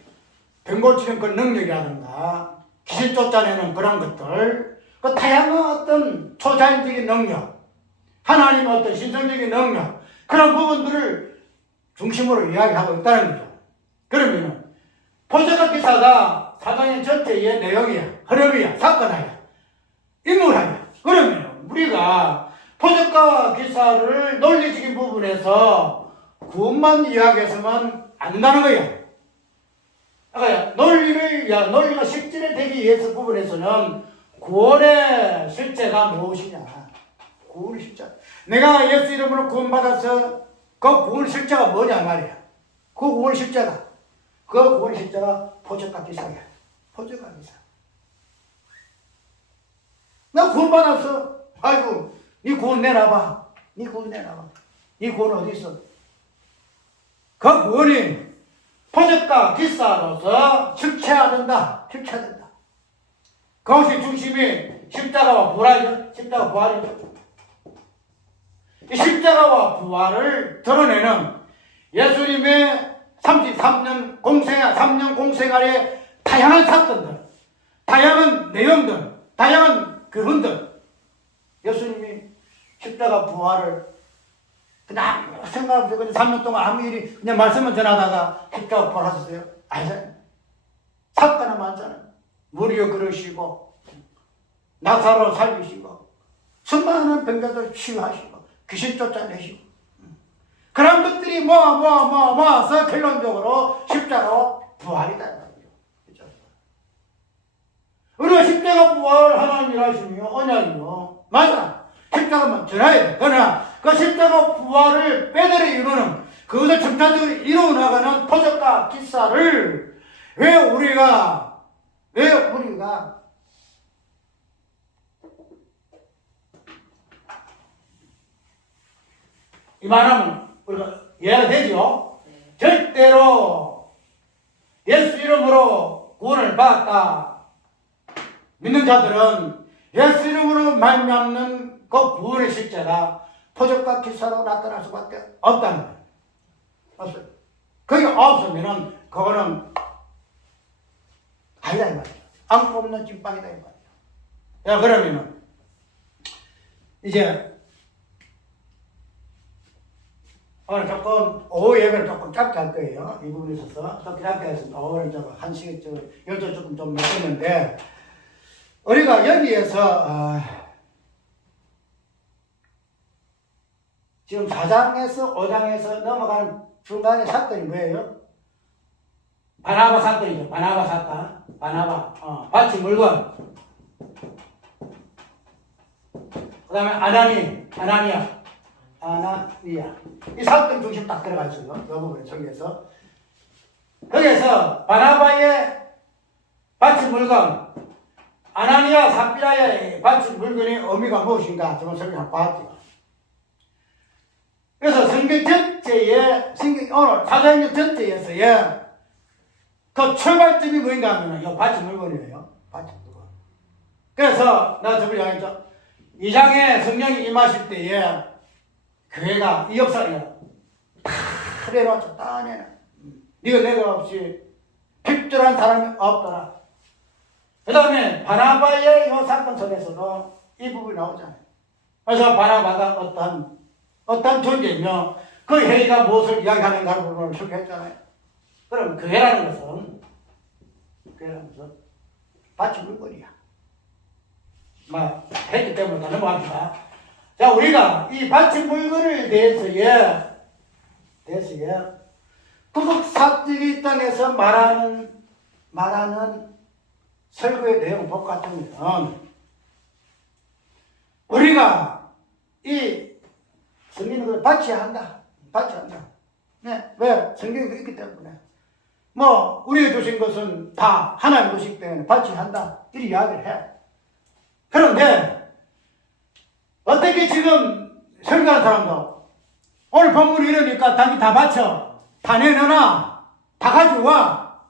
병 고치는 그 능력이라든가 귀신 쫓아내는 그런 것들 그 다양한 어떤 초자연적인 능력 하나님의 어떤 신성적인 능력 그런 부분들을 중심으로 이야기하고 있다는 거죠. 그러면 포적과 기사가 사도행전 전체의 내용이야, 흐름이야, 사건이야, 인물이야. 그러면 우리가 포적과 기사를 논리적인 부분에서 구원만 이야기해서만 안 된다는 거야. 그러니까 논리가 실제로 되기 위해서 부분에서는 구원의 실제가 무엇이냐. 구원의 실제. 내가 예수 이름으로 구원받아서 그 구원의 실제가 뭐냐 말이야. 그 구원의 실제가. 그 구원의 십자가 포적과 기사야. 포적과 기사. 나 구원 받았어. 아이고, 네 구원 내놔봐. 네 구원 내놔봐. 네 구원 어디 있어? 그 구원이 포적과 기사로서 실체화된다. 실체화된다. 그것이 중심이 십자가와 부활이죠. 십자가 부활이죠. 이 십자가와 부활을 드러내는 예수님의 33년 공생활의 다양한 사건들, 다양한 내용들, 다양한 그분들, 예수님이 십자가 부활을 그냥 생각 없이 그냥 3년 동안 아무 일이 그냥 말씀만 전하다가 십자가 부활하셨어요? 아니잖아요. 사건은 많잖아요. 무리여 그러시고, 나사로 살리시고, 수많은 병자들 치유하시고, 귀신 쫓아내시고, 그런 것들이 모아서 결론적으로 십자가로 부활이다. 그렇죠? 우리가 십자가 부활 하나님 일하시며 언약이요. 맞아. 십자가만 전해야 돼. 그러나 그 십자가 부활을 빼내려 이루는 그것을 점차적으로 이루어나가는 포적과 기사를 왜 우리가 이 말하면 우리가 이해가 되죠? 네. 절대로 예수 이름으로 구원을 받았다 믿는 자들은 예수 이름으로 말미암는 그 구원의 실제가 포적과 기사로 나타날 수밖에 없다는 거예요. 없어요. 그게 없으면은 그거는 아니다 이 말이에요. 안고 없는 찐빵이다 이 말이에요. 야 그러면은 이제 오늘 조금 오후 예배를 조금 짧게 할 거예요. 이 부분에 있어서 또 짧게 해서 오늘 좀 1시간 열조 조금 좀 넘었는데 우리가 여기에서 지금 4장에서 5장에서 넘어가는 중간의 사건이 뭐예요? 바나바 사건이죠. 바나바 사건. 바나바. 밭이 물건. 그 다음에 아나니아. 이 사건 중심 딱 들어가 있어요. 이 부분에 저기에서. 거기에서 바나바의 바친 물건, 아나니아 삽비라의 바친 물건의 의미가 무엇인가 저번 설명을 봤죠. 그래서 성경 전체에, 오늘 사도행전 전체에서의 그 출발점이 뭐인가 하면 이 바친 물건이에요. 바친 물건. 그래서 내가 저번에 얘기했죠. 2장에 성령이 임하실 때에 교회가 이 역사를 다 내놓았죠. 다 내놔. 네가 내가 없이 핍절한 사람이 없더라. 그 다음에 바나바의 이 사건 속에서도 이 부분이 나오잖아요. 그래서 바나바가 어떤 존재이며 그 회의가 무엇을 이야기하는가 부분을 소개했잖아요. 그럼 교회라는 것은 바친 물건이야. 했기 때문에 넘어갑시다. 자, 우리가 이 바친 물건을 대해서의 구속사직이 땅에서 말하는 설교의 내용을 볼 것 같으면 우리가 이 성경을 바치한다. 네, 왜? 성경이 그렇기 때문에. 우리가 주신 것은 다 하나님 것이기 때문에 바치한다. 이렇게 이야기를 해. 그런데 어떻게 지금 설교하는 사람도 오늘 본문이 이러니까 당신 다 바쳐. 다 내놔. 다 가져와.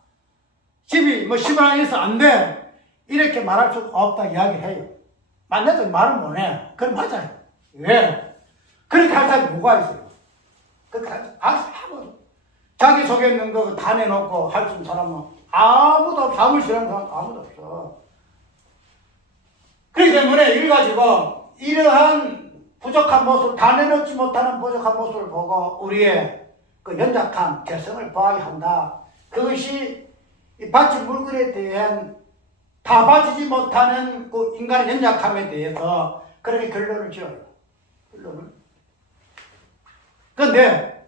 집이 10원 안에서 안 돼. 이렇게 말할 수 없다 이야기를 해요. 만나서 말을 못 해. 그건 맞아요. 왜? 그렇게 할 사람이 누가 있어요? 그렇게 아무도. 자기 속에 있는 거 다 내놓고 할 수 있는 사람은 아무도 없어. 아무리 싫어하는 사람 아무도 없어. 그렇기 때문에 이걸 가지고 이러한 부족한 모습, 다 내놓지 못하는 부족한 모습을 보고 우리의 그 연약한 개성을 봐야 한다. 그것이 이 바친 물건에 대한 다 바치지 못하는 그 인간의 연약함에 대해서 그렇게 결론을 지어요. 그런데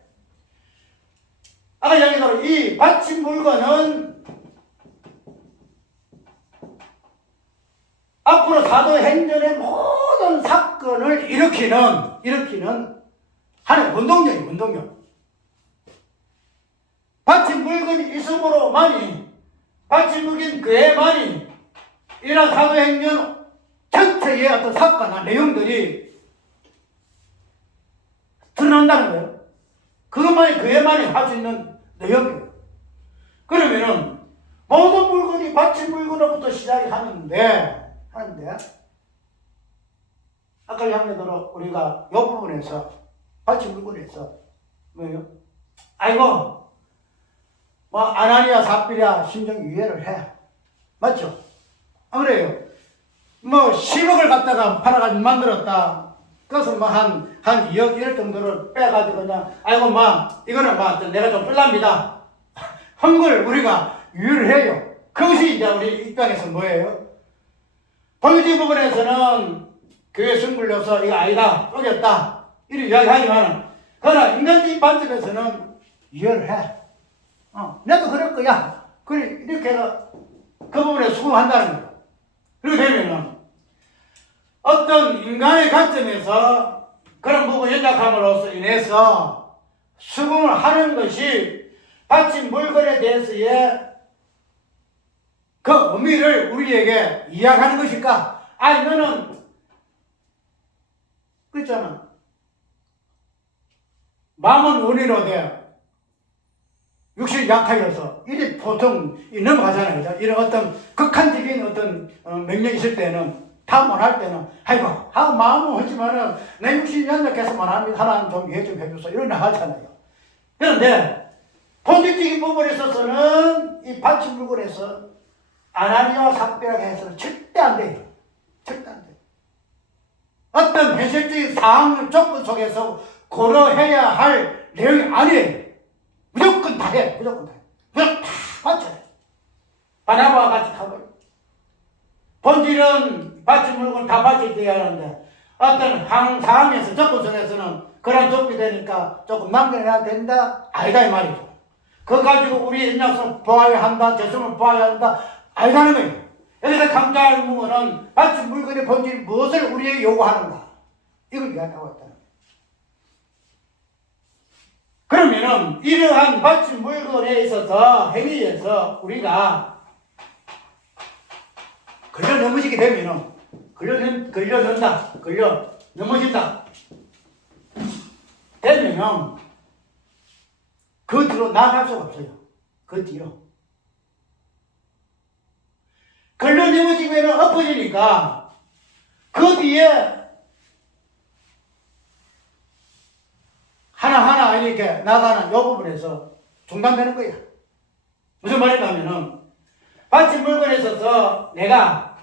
아까 얘기대로 이 바친 물건은 앞으로 사도행전의 모든 사건을 일으키는 하나의 운동력이에요. 운동력. 바친 물건이 있음으로 사도만이 받침 먹인 그 애만이 이런 사도행전 전체의 어떤 사건과 내용들이 드러난다는 거예요. 그것만이 그 애만이 할 수 있는 내용이에요. 그러면은 모든 물건이 받침 물건으로부터 시작이 하는데 아까 양면으로 우리가 이 부분에서 받침 물건에서 뭐예요? 아이고 뭐 아나니아 삽비랴 심정 유예를 해. 맞죠? 안 그래요? 뭐 10억을 갖다가 팔아가지고 만들었다. 그것은 뭐 한 2억 1억 정도를 빼가지고 그냥 아이고 막 이거는 막 내가 좀 쓸랍니다. 한 걸 우리가 유예를 해요. 그것이 이제 우리 입장에서 뭐예요? 본질 부분에서는 교회 승불려서 이거 아니다, 쪼갰다 이렇게 이야기하지만 그러나 인간적인 관점에서는 이해를 해. 나도 그럴 거야. 그래 이렇게 해서 그 부분에 수긍한다는 거예요. 그렇게 되면은 어떤 인간의 관점에서 그런 부분 연약함으로써 인해서 수긍을 하는 것이 받침 물건에 대해서의 그 의미를 우리에게 이야기하는 것일까? 아니 너는 그렇잖아. 마음은 원인으로 돼. 육신이 약하여서 이게 보통 넘어가잖아요. 이런 어떤 극한적인 어떤 명령이 있을 때는 다 못할 때는 아이고 하고 마음은 하지만은 내 육신이 연약해서 못합니다. 하나님 좀 이해 좀 해줘서 이런 거 하잖아요. 그런데 본질적인 부분에 있어서는 이 받침 물건에서 아나니아와 삽비라고 해서는 절대 안 돼요. 절대 안 돼요. 어떤 현실적인 상황 조건 속에서 고려해야 할 내용이 아니에요. 무조건 다 해. 무조건 다 해. 무조건 다 맞춰요. 바나바와 같이 가버려요. 본질은 받침 물건 다 받쳐야 하는데 어떤 상황에서 조건 속에서는 그런 조건이 되니까 조금 남겨내야 된다? 아니다 이 말이죠. 그거 가지고 우리 인약성 보아야 한다. 재성을 보아야 한다. 아니다는 거예요. 여기서 강조하는 부분은 받침 물건의 본질이 무엇을 우리에게 요구하는가 이걸 이야기하고 있다는 거예요. 그러면은 이러한 받침 물건에 있어서 행위에서 우리가 걸려 넘어지게 되면은 걸려 넘어진다 되면은 그 뒤로 나아갈 수가 없어요. 그 뒤로 걸려 넘어지면 엎어지니까 그 뒤에 하나하나 이렇게 나가는 이 부분에서 중단되는 거야. 무슨 말이냐면은 받침 물건에 있어서 내가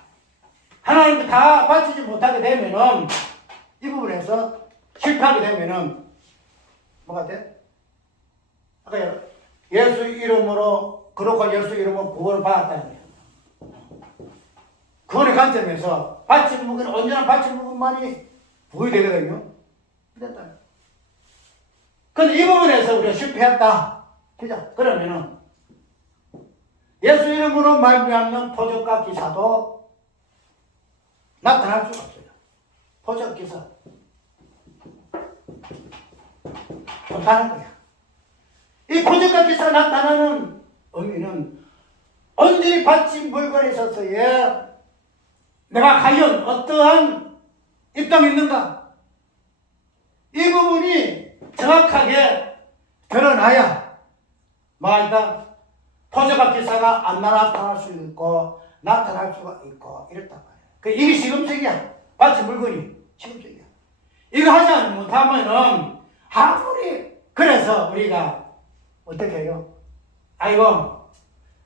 하나님께 다 바치지 못하게 되면은 이 부분에서 실패하게 되면은 뭐가 돼? 아까 예수 이름으로 그렇고 예수 이름으로 구원을 받았다는 거야. 그거의 관점에서 받침 물건 온전한 받침 물건만이 부여되거든요. 그랬다. 근데 이 부분에서 우리가 실패했다. 그죠? 그러면은 예수 이름으로 말미암는 표적과 기사도 나타날 수가 없어요. 표적 기사 못하는 거야. 이 표적과 기사 나타나는 의미는 온전히 받침 물건에 있어서의 내가 과연 어떠한 입장이 있는가? 이 부분이 정확하게 드러나야 말다 표적과 기사가 안 나타날 수 있고 나타날 수가 있고 이랬단 말이야. 이게 시금석이야. 받침 물건이 시금석이야. 이거 하지 못하면은 아무리 그래서 우리가 어떻게 해요? 아이고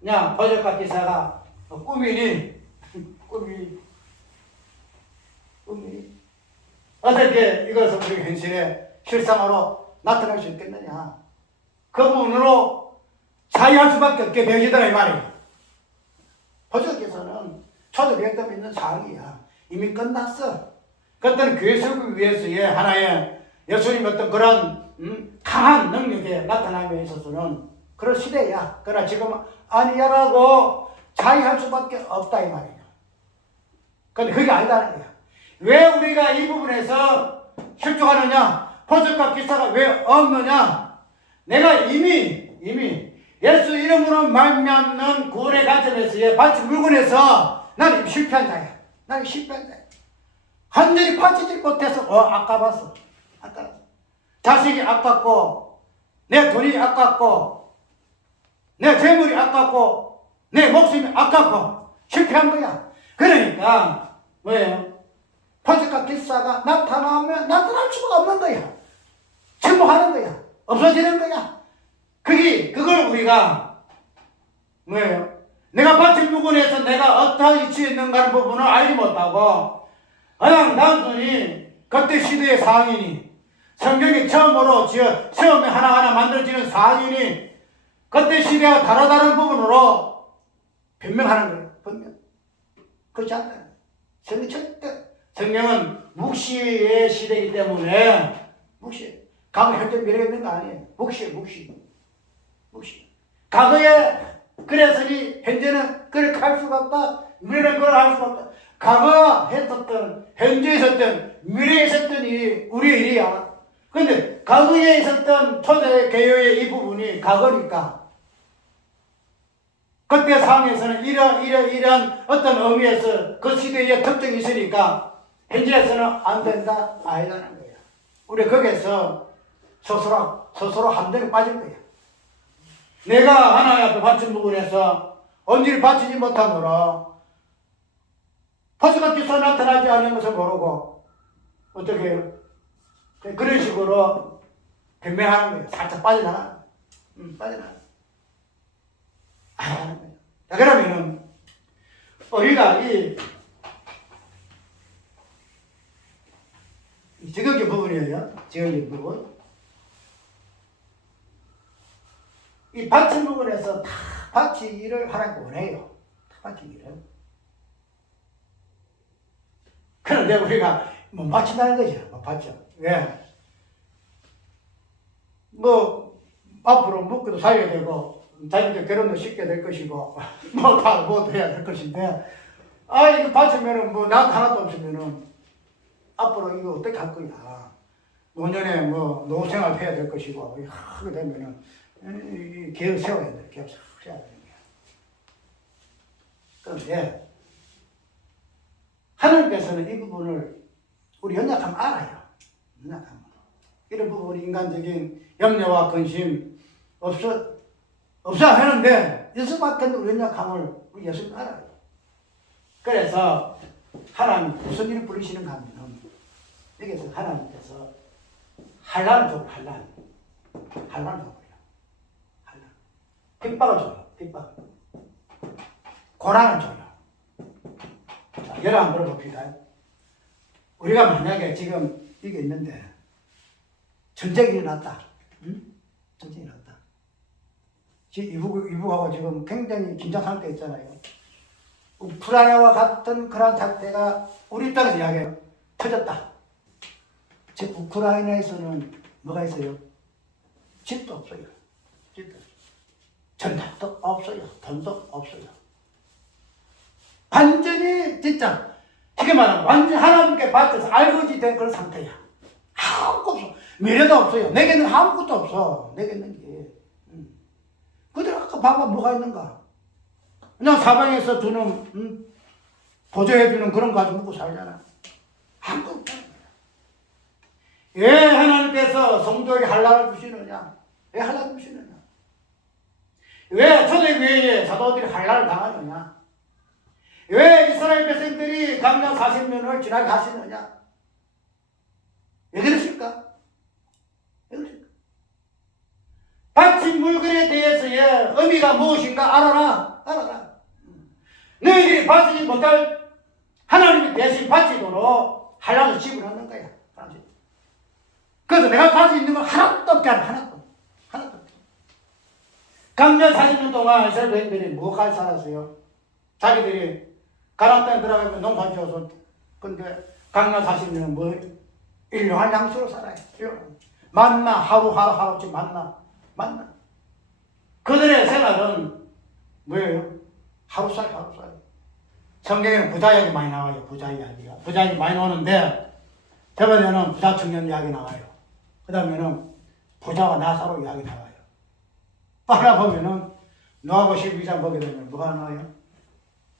그냥 표적과 기사가 꿈이니 어떻게 이것을 우리 현실에 실상으로 나타날 수 있겠느냐? 그 부분으로 자유할 수밖에 없게 되어지더라 이 말이에요. 표적께서는 초대교회에 있는 사항이야. 이미 끝났어. 그때는 교회 세우기 위해서의 하나의 예수님 어떤 그런 강한 능력에 나타남에 있어서는 그런 시대야. 그러나 지금 아니야라고 자유할 수밖에 없다 이 말이에요. 근데 그게 아니다는 거야. 왜 우리가 이 부분에서 실족하느냐? 표적과 기사가 왜 없느냐? 내가 이미 예수 이름으로 말미암는 구원의 관점에서의 바친 물건에서 나는 실패한 자야. 나는 실패한 자야. 완전히 바치지 못해서 아까웠어. 아까웠어. 자식이 아깝고 내 돈이 아깝고 내 재물이 아깝고 내 목숨이 아깝고 실패한 거야. 그러니까 뭐예요? 포스카 기사가 나타나면 나타날 수가 없는 거야. 침묵하는 거야. 없어지는 거야. 그걸 우리가 뭐예요? 내가 바친 부분에서 내가 어떤 위치에 있는가 하는 부분을 알지 못하고 그냥 단순히 그때 시대의 상인이 성경이 처음에 하나하나 만들어지는 상인이 그때 시대와 다른 부분으로 변명하는 거예요. 변명. 그렇지 않다. 성경은 묵시의 시대이기 때문에 묵시. 과거 현재 미래가 있는 거 아니에요. 묵시. 과거에 그랬으니 현재는 그렇게 할 수가 없다. 미래는 그걸 할 수가 없다. 과거 했었던, 현재 있었던, 미래에 있었던 일이 우리의 일이야. 근데 과거에 있었던 초대 개요의 이 부분이 과거니까 그때 상황에서는 이런 어떤 의미에서 그 시대의 특징이 있으니까 현재에서는 안 된다, 아니라는 거야. 우리 거기에서 스스로 함정에 빠진 거야. 내가 하나님 앞에 바친 부분에서 언지를 바치지 못하노라 포스가 기사 나타나지 않는 것을 모르고 어떻게 해요? 그런 식으로 변명하는 거예요. 살짝 빠져나가는 거예요. 빠져나가는 거예요. 자, 그러면은 우리가 이 지극히 부분이에요. 지극히 부분. 이 바친 부분에서 다 바치기를 하라고 원해요. 다 바치기를. 그런데 우리가 못 바친다는 거죠. 못 바쳐. 왜? 앞으로 묵고도 살아야 되고, 자기들 결혼도 쉽게 될 것이고, 뭐 해야 될 것인데, 이거 바치면은 나한테 하나도 없으면은, 앞으로 이거 어떻게 할 거야. 노년에 노생활 해야 될 것이고, 하게 되면은, 계획 세워야 돼. 계획 세워야 되는 거야. 그런데 하나님께서는 이 부분을 우리 연약함 알아요. 연약함. 이런 부분이 인간적인 염려와 근심 없어 하는데 예수밖에 우리 연약함을 우리 예수님 알아요. 그래서 하나님 무슨 일을 부르시는가 하면 여기서 하나님께서 환난을 줘요. 환난을 줘요. 핍박을 줘요. 핍박. 고난을 줘요. 자, 여러 번 물어봅시다. 우리가 만약에 지금 이게 있는데 전쟁이 일어났다. 응? 전쟁이 일어났다. 이북하고 지금 굉장히 긴장 상태에 있잖아요. 우크라이나와 같은 그런 상태가 우리 땅에서 이야기해요. 터졌다. 즉 우크라이나에서는 뭐가 있어요? 집도 없어요. 집도 없어요. 전략도 없어요. 돈도 없어요. 완전히 진짜 지금 말하면 완전히 하나님께 받쳐서 알거지 된 그런 상태야. 아무것도 없어. 미래도 없어요. 내게는 아무것도 없어. 내게는 게. 그들 아까 봐봐 뭐가 있는가. 그냥 사방에서 주는 보조해주는 그런 거 가지고 먹고 살잖아. 아무것도 없잖아. 왜 하나님께서 성도에게 환난을 주시느냐. 왜 환난을 주시느냐. 왜 초대교회에 사도들이 환난을 당하느냐? 왜 이스라엘 백성들이 강약 40년을 지나게 하시느냐? 왜 그러실까? 왜 그러실까? 바친 물건에 대해서의 의미가 무엇인가 알아라. 너희들이 바치지 못할 하나님이 대신 바치도록 환난을 지불하는 거야. 그래서 내가 가지고 있는 건 하나도 없게 하는 하나도. 강년 40년 동안 이스라엘 백성들이 뭐가 살았어요? 자기들이 가나안 땅에 들어가면 농사 지어서 근데 강년 40년은 뭐 일용할 양식으로 살아요. 만나 하루씩 만나. 그들의 생활은 뭐예요? 하루살. 성경에는 부자 이야기 많이 나와요. 부자 이야기 많이 나오는데 저번에는 부자 청년 이야기 나와요. 그 다음에는 부자와 나사로 이야기 나와요. 또 하나 보면은 노하고 12장 보게 되면 뭐가 나와요?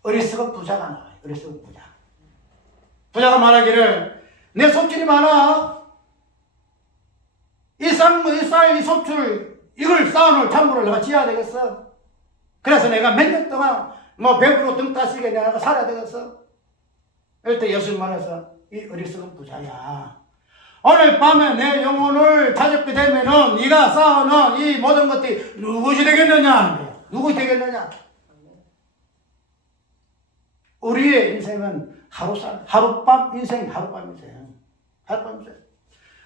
어리석은 부자가 나와요. 어리석은 부자. 부자가 말하기를 내 소출이 많아. 이 쌀, 이 소출 이걸 쌓아놓을 창고를 내가 지어야 되겠어. 그래서 내가 몇 년 동안 뭐 배부로 등 따시게 내가 살아야 되겠어. 이럴 때 예수님 말해서 이 어리석은 부자야. 오늘 밤에 내 영혼을 찾게 되면은 네가 쌓아놓은 이 모든 것들이 누구시 되겠느냐? 누구시 되겠느냐? 우리의 인생은 하룻밤 인생, 하룻밤 인생. 하룻밤 인생.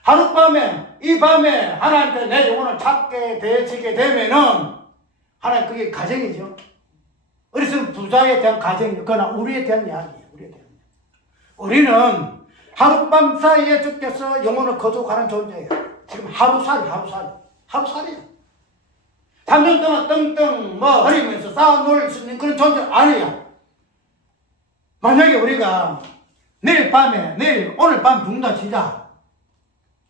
하룻밤에, 이 밤에 하나님께 내 영혼을 찾게 되어지게 되면은 하나님 그게 가정이죠. 어리석은 부자에 대한 가정이요. 그러나 우리에 대한 이야기예요. 우리에 대한. 우리는 하룻밤 사이에 주께서 영혼을 거두가는 존재예요. 지금 하루살이에요. 3년 동안 떵떵 흐리면서 쌓아놓을 수 있는 그런 존재 아니야. 만약에 우리가 오늘 밤 죽는다 치자.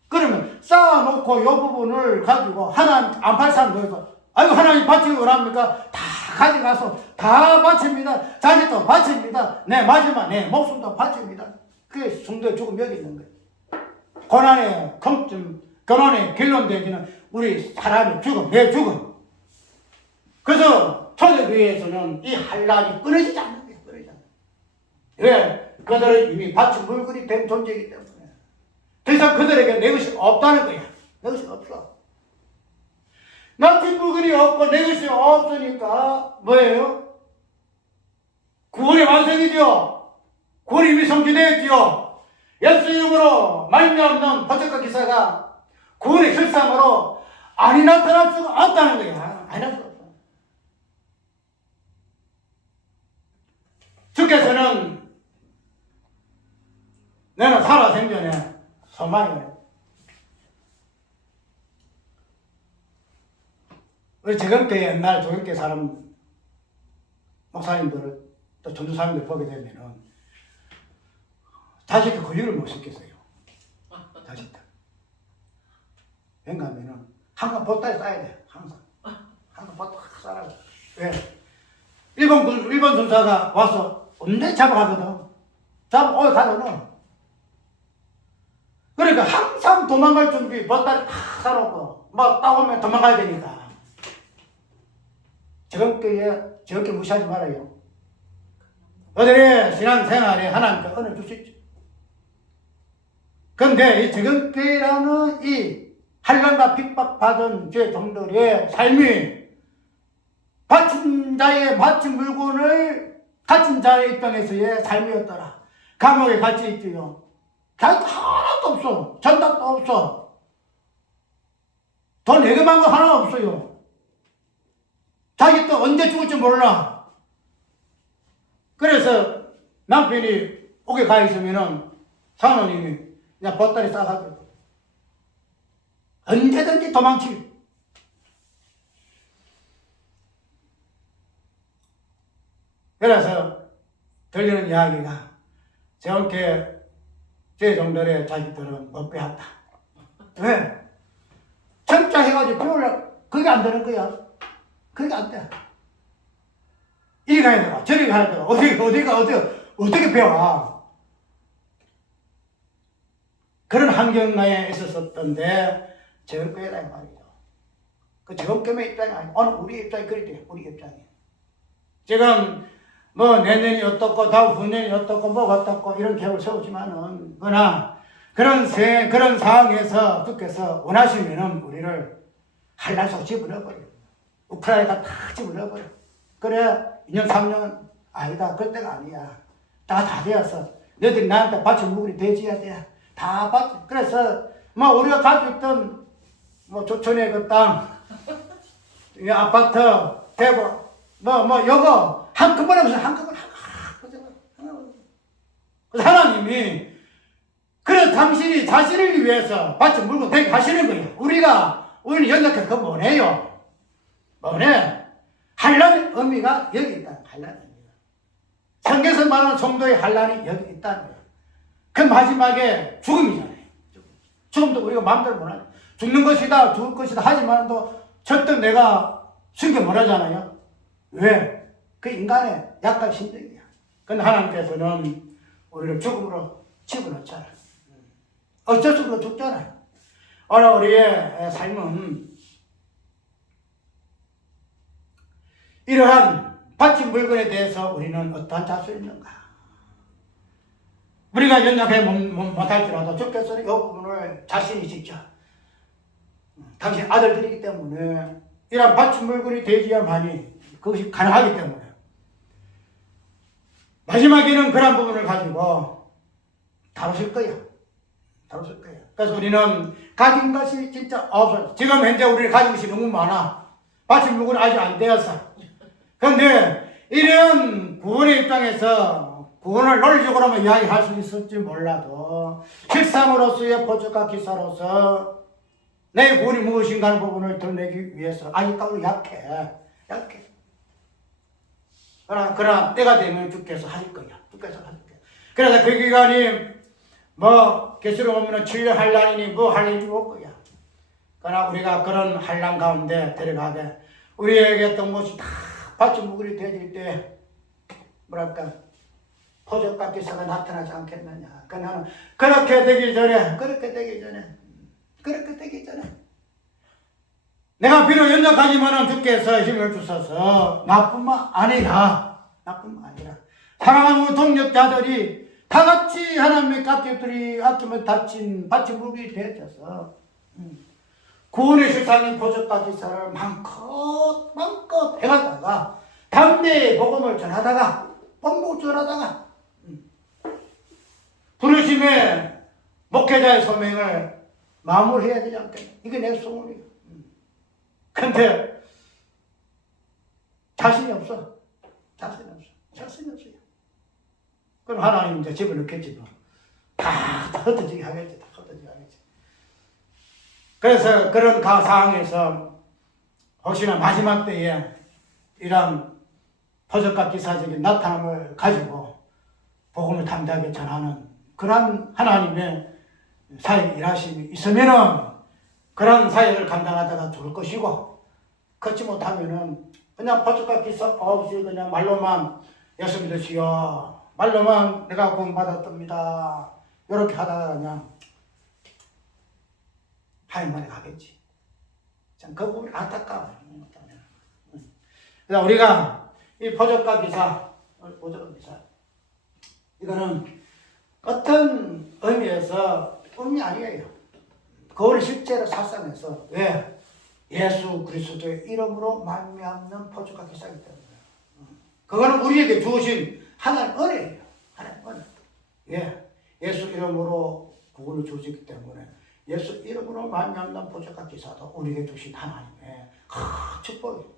그러면 쌓아놓고 이 부분을 가지고 하나님 안 팔 사람 보여서 아이고 하나님 바치기 원합니까? 다 가져가서 다 바칩니다. 자식도 바칩니다. 내 마지막 내 목숨도 바칩니다. 그게 성도의 죽음 여기 있는 거예요. 고난의 검증, 고난의 결론되기는 우리 사람의 죽음, 내 죽음. 그래서 초대교회에서는 이 환란이 끊어지지 않는 거예요. 끊어지지 않는 거예요. 왜? 그들은 이미 바친 물건이 된 존재이기 때문에. 더 이상 그들에게 내 것이 없다는 거야. 내 것이 없어. 바친 물건이 없고 내 것이 없으니까 뭐예요? 구원의 완성이죠. 구원이 이미 성취되었지요. 예수 이름으로 말미암는 버적과 기사가 구원의 실상으로 아니 나타날 수가 없다는 거야. 아니 나타날 수 없어. 주께서는 내가 살아생전에 소망이에요. 우리 재경교회 옛날 조경교회 사람 목사님들을 또 전도사님들 보게 되면은 자식들 권리를 못 시켰어요. 자식들. 왜냐하면은 항상 보따리 싸야 돼. 항상 보따리 싸라. 왜? 일본 군사가 와서 언제 잡아가거든. 잡아 가거든. 그러니까 항상 도망갈 준비 보따리 다 사놓고 막 따오면 도망가야 되니까. 저렇게 무시하지 말아요. 너희들의 신앙생활에 하나님께 은혜 줄 수 있죠. 그런데 이 재경교회라는 이 환난과 핍박받은 죄 종들의 삶이 바친 자의 바친 물건을 갇힌 자의 입장에서의 삶이었더라. 감옥에 갇혀 있지요. 자기도 하나도 없어. 전답도 없어. 돈 내게만 거 하나 없어요. 자기 또 언제 죽을지 몰라. 그래서 남편이 옥에 가 있으면은 사모님이 그냥 보따리 싸가지고 언제든지 도망치고. 그래서 들리는 이야기가 저렇게 제 정도의 자식들은 못 배웠다. 왜? 점자 해가지고 배우려 그게 안 되는 거야. 그게 안 돼. 이리 가야 되나 저리 가야 되나 어떻게 배워. 그런 환경에 있었었던데 재경교회다 이 말이죠. 그 재경교회 입장이 아니고 오늘 우리 입장이 그리 돼. 우리 입장이. 지금 뭐 내년이 어떻고 다음 후년이 어떻고 뭐 어떻고 이런 계획을 세우지만은 그러나 그런 상황에서 주께서 원하시면은 우리를 한란 속 집어넣어버려. 우크라이나가 다 집어넣어버려. 그래 2년 3년 아니다. 그때가 아니야. 다 되었어. 너희들이 나한테 바친 물건이 되어야 돼. 다 바쳐. 그래서 뭐 우리가 가지고 있던 뭐 조천의 그 땅, 아파트, 대구, 요거 한꺼번에 무슨 한꺼번에 그래서 하나님이 그래 당신이 자신을 위해서 바친 물건 되게 하시는 거예요. 우리는 연락해서 그거 뭐래요? 뭐래? 환란의 의미가 여기 있다. 환란의 의미가. 성경에서 말하는 성도의 환란이 여기 있다는 거예요. 그 마지막에 죽음이잖아요. 죽음도 우리가 마음대로 못하죠. 죽는 것이다, 죽을 것이다 하지만 또 절대 내가 숨겨 못 하잖아요. 왜? 그 인간의 약간 심정이야. 근데 하나님께서는 우리를 죽음으로 집어넣잖아. 어쩔 수 없이 죽잖아. 오늘 우리의 삶은 이러한 바친 물건에 대해서 우리는 어떠한 자세가 있는가? 우리가 연약해 못할지라도 주께서는 이 부분을 자신이 직접 당신 아들들이기 때문에 이러한 바친 물건이 되어야만이 그것이 가능하기 때문에 마지막에는 그런 부분을 가지고 다루실 거야. 다루실 거야. 그래서 우리는 가진 것이 진짜 없어. 지금 현재 우리는 가진 것이 너무 많아. 바친 물건이 아직 안 되었어. 그런데 이런 구원의 입장에서 구원을 논리적으로만 이야기할 수 있을지 몰라도 실상으로서의 포즈가 기사로서 내 구원이 무엇인가 하는 부분을 드러내기 위해서 아직까지 약해. 그러나 때가 되면 주께서 하실 거야. 주께서 하실 거야. 그래서 그 기간이 계시록 보면 7년 한란이니 한란이 올 거야. 그러나 우리가 그런 한란 가운데 데려가게 우리에게 어떤 것이 다 바친 무구리 되질 때 포적과 기사가 나타나지 않겠느냐. 그러나 그렇게 되기 전에 내가 비록 연약하지만은 주께서 힘을 주셔서 나뿐만 아니라 사랑하는 우리 동력자들이 다 같이 하나님의 깍지들이 아끼면 바친 무기 되어서 구원의 실상인 포적과 기사를 마음껏 해가다가 담대히 복음을 전하다가 부르심의 목회자의 소명을 마무리해야 되지 않겠나. 이게 내 소원이야. 근데 자신이 없어요. 그럼 하나님 이제 집어넣겠지 뭐. 다 흩어지게 하겠지. 그래서 그런 상황에서 혹시나 마지막 때에 이런 포적과 기사적인 나타남을 가지고 복음을 담대하게 전하는 그런 하나님의 사역 일하심이 있으면은 그런 사역을 감당하다가 죽을 것이고, 그렇지 못하면은 그냥 포적과 기사 없이 그냥 말로만 예수 믿으시오, 말로만 내가 구원받았답니다 이렇게 하다가 그냥 하나님만에 가겠지. 참 그 부분이 안타까워요. 그래서 우리가 이 포적과 기사 이거는 어떤 의미에서 꿈이 아니에요. 그걸 실제로 살상해서 왜? 예수 그리스도의 이름으로 말미암는 포적과 기사이기 때문에. 그거는 우리에게 주어진 하나님의 은혜예요. 하나님의 은혜. 예. 예수 이름으로 구원을 주시기 때문에 예수 이름으로 말미암는 포적과 기사도 우리에게 주신 하나님의 큰 축복이에요.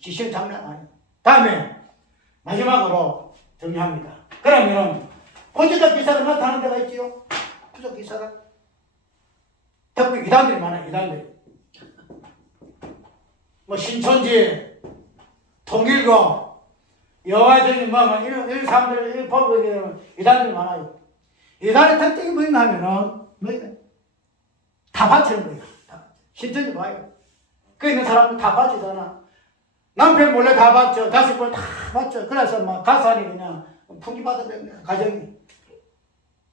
지시는 장난 아니에요. 다음에 마지막으로 정리합니다. 그러면 포적과 기사가 나타나는 데가 있지요. 포적 기사가 특히 이단들이 많아요. 이단들이 신천지, 통일교, 여화정이 이런 사람들 보면 이단들이 많아요. 이단의 특징이 뭐냐 하면은 다 바치는 거예요. 신천지 봐요. 그 있는 사람은 다 바치잖아. 남편 몰래 다 바쳐, 자식 몰래 다 바쳐. 그래서 가산이 그냥 풍기받아야 거야. 가정이.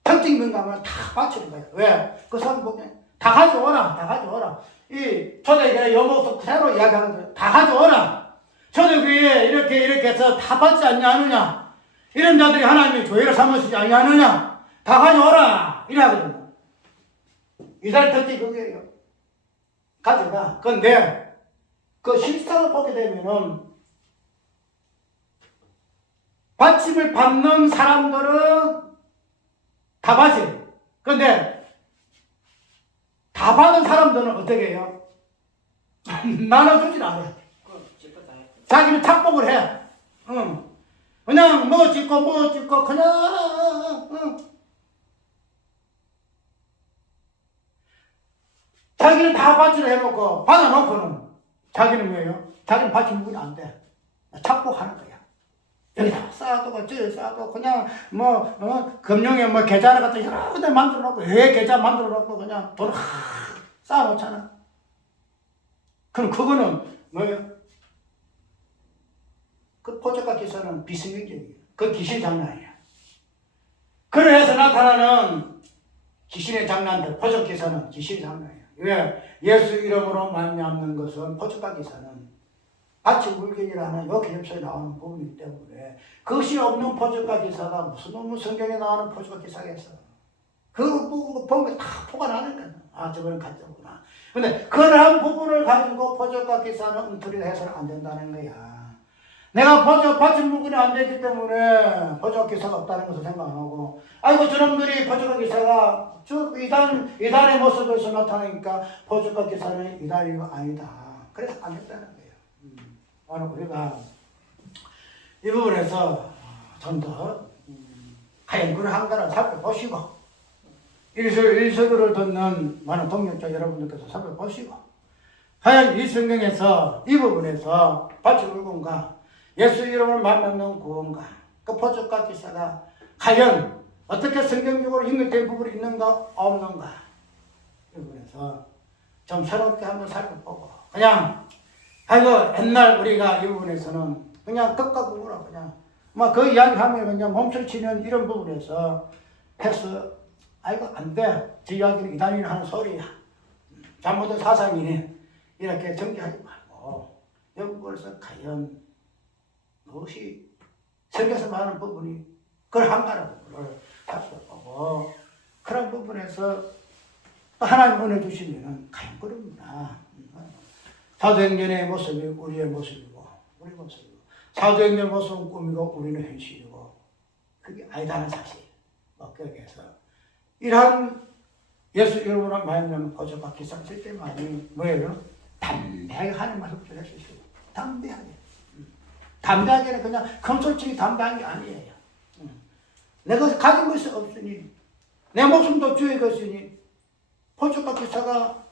특징이 뭔가 하면 다 바치는 거예요. 왜? 그 사람 보면 다 가져오라. 이 초대교회 여목서 그대로 이야기하는 거예요. 다 가져오라. 초대교회에 이렇게 해서 다 받지 않느냐. 이런 자들이 하나님의 교회를 삼으시지 아니하느냐. 다 가져오라. 이러거든요. 이스라엘 특징이 그게요. 가져가. 그런데 그 실상을 보게 되면은 받침을 받는 사람들은 다 받지. 그런데 다 받은 사람들은 어떻게 해요? 나눠주진 않아요. 자기는 착복을 해. 그냥 뭐 짓고 그냥 자기는 다 받치를 해놓고 받아놓고는 자기는 뭐예요? 자기는 받치 무근이 안 돼. 착복하는 거야. 여기다 쌓아두고 저기 쌓아두고 그냥 금융에 계좌를 갖다 여러 군데 만들어놓고 계좌 만들어놓고 그냥 돈 쌓아놓잖아. 그럼 그거는 뭐예요? 그 포적과 기사는 비성경적이에요. 그 귀신 장난이야. 그래서 나타나는 귀신의 장난들, 포적 기사는 귀신의 장난이야. 왜? 예수 이름으로 말미암는 것은 포적과 기사는 같이 물견이라는 요 개념서에 나오는 부분이기 때문에 그것이 없는 포적과 기사가 무슨 놈의 성경에 나오는 포적과 기사겠어. 그거 보면 다 포가 나는 거야. 아, 저거는 가짜구나. 근데 그러한 부분을 가지고 포적과 기사는 엉터리로 해서는 안 된다는 거야. 내가 받침 물건이 안 되기 때문에 포적과 기사가 없다는 것을 생각 안 하고, 아이고, 저놈들이 포적과 기사가 이단의 모습에서 나타나니까 포적과 기사는 이단이 아니다. 그래서 안 됐다는 거예요. 오늘 우리가 이 부분에서 좀 더 과연 그러한가를 살펴보시고 일서를 듣는 많은 동역자 여러분들께서 살펴보시고 과연 이 성경에서 이 부분에서 받침 물건과 예수 이름을 만나는 구원과 그 포적과 기사가 과연 어떻게 성경적으로 연결된 부분이 있는가 없는가 이 부분에서 좀 새롭게 한번 살펴보고 그냥 아이고 옛날 우리가 이 부분에서는 그냥 끝과 구구라 그냥 막 그 이야기하면 그냥 몸살치는 이런 부분에서 해서 아이고 안돼 저 이야기는 이단이나 하는 소리야 잘못된 사상이니 이렇게 정지하지 말고 여기서 과연 무엇이 성경에서 말하는 부분이 그러한가라는 부분을 살펴보고 그런 부분에서 하나님 은혜 주시면은 과연 그런구나. 사도행전의 모습이 우리의 모습이고 우리 모습이고 사도행전의 모습은 꿈이고 우리는 현실이고 그게 아니다는 사실. 그래서 이러한 예수 이름으로 말하는 포적과 기상 쓸 때만이 뭐예요? 담대하게 하는 말씀 전할 수 있어요. 담대하게. 담대하게는 그냥 컨솔팅이 담대한 게 아니에요. 내가 가진 것이 없으니 내 목숨도 주의 것이니 포적과 기사가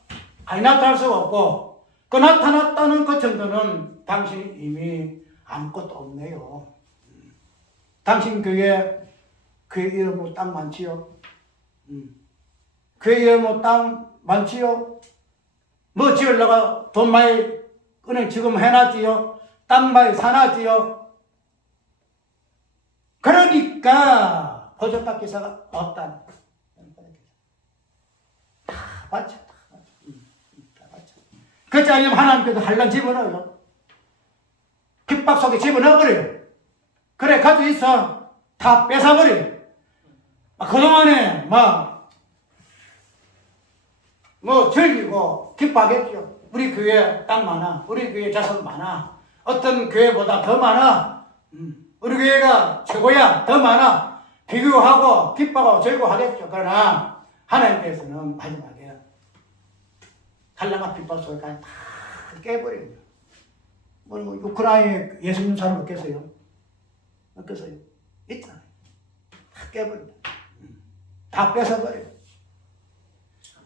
아니 나타날 수가 없고 그 나타났다는 그 정도는 당신이 이미 아무것도 없네요. 당신 교회 이름으로 땅 많지요? 교회 이름으로 땅 많지요? 뭐 지으려고 돈 많이 은행 지금 해놨지요? 땅 많이 사놨지요? 그러니까 포적과 기사가 없다. 다 맞죠. 그렇지 않으면 하나님께서 한란 집어넣어요. 핍박 속에 집어넣어버려요. 그래 가지고 있어. 다 뺏어버려요. 그동안에 즐기고 기뻐하겠죠. 우리 교회 땅 많아. 우리 교회 자손 많아. 어떤 교회보다 더 많아. 우리 교회가 최고야. 더 많아. 비교하고 기뻐하고 즐거워하겠죠. 그러나 하나님께서는 마지막에 한량한 핍박 속에까지 다 깨버려요. 우크라이나에 예수 믿는 사람 없겠어요? 없겠어요? 있잖아요. 다 깨버려요. 다 뺏어버려요.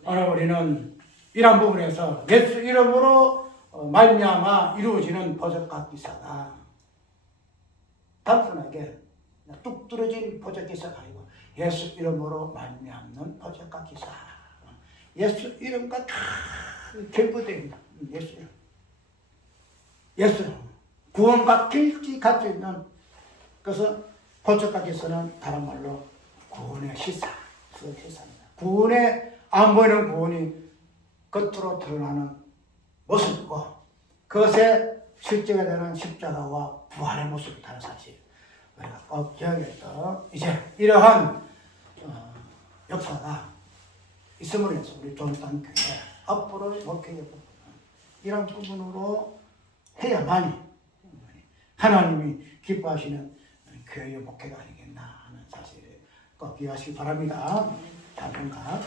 오늘 우리는 이런 부분에서 예수 이름으로 말미암아 이루어지는 포적과 기사가 단순하게 뚝 떨어진 포적 기사가 아니고 예수 이름으로 말미암는 포적과 기사. 예수 이름과 다 결부됩니다. 예수 구원과 길지 갖고 있는 그래서 포적과 기사는 다른 말로 구원의 시사입니다. 구원의 안 보이는 구원이 겉으로 드러나는 모습이고 그것에 실제가 되는 십자가와 부활의 모습이라는 사실 우리가 꼭 기억해서 이제 이러한 역사가 있음으로 해서 우리 존탄 교회 앞으로 목회의 부분은 이런 부분으로 해야만이 하나님이 기뻐하시는 교회의 목회가 아니겠나 하는 사실을 꼭 기억하시기 바랍니다. 자, 그런가?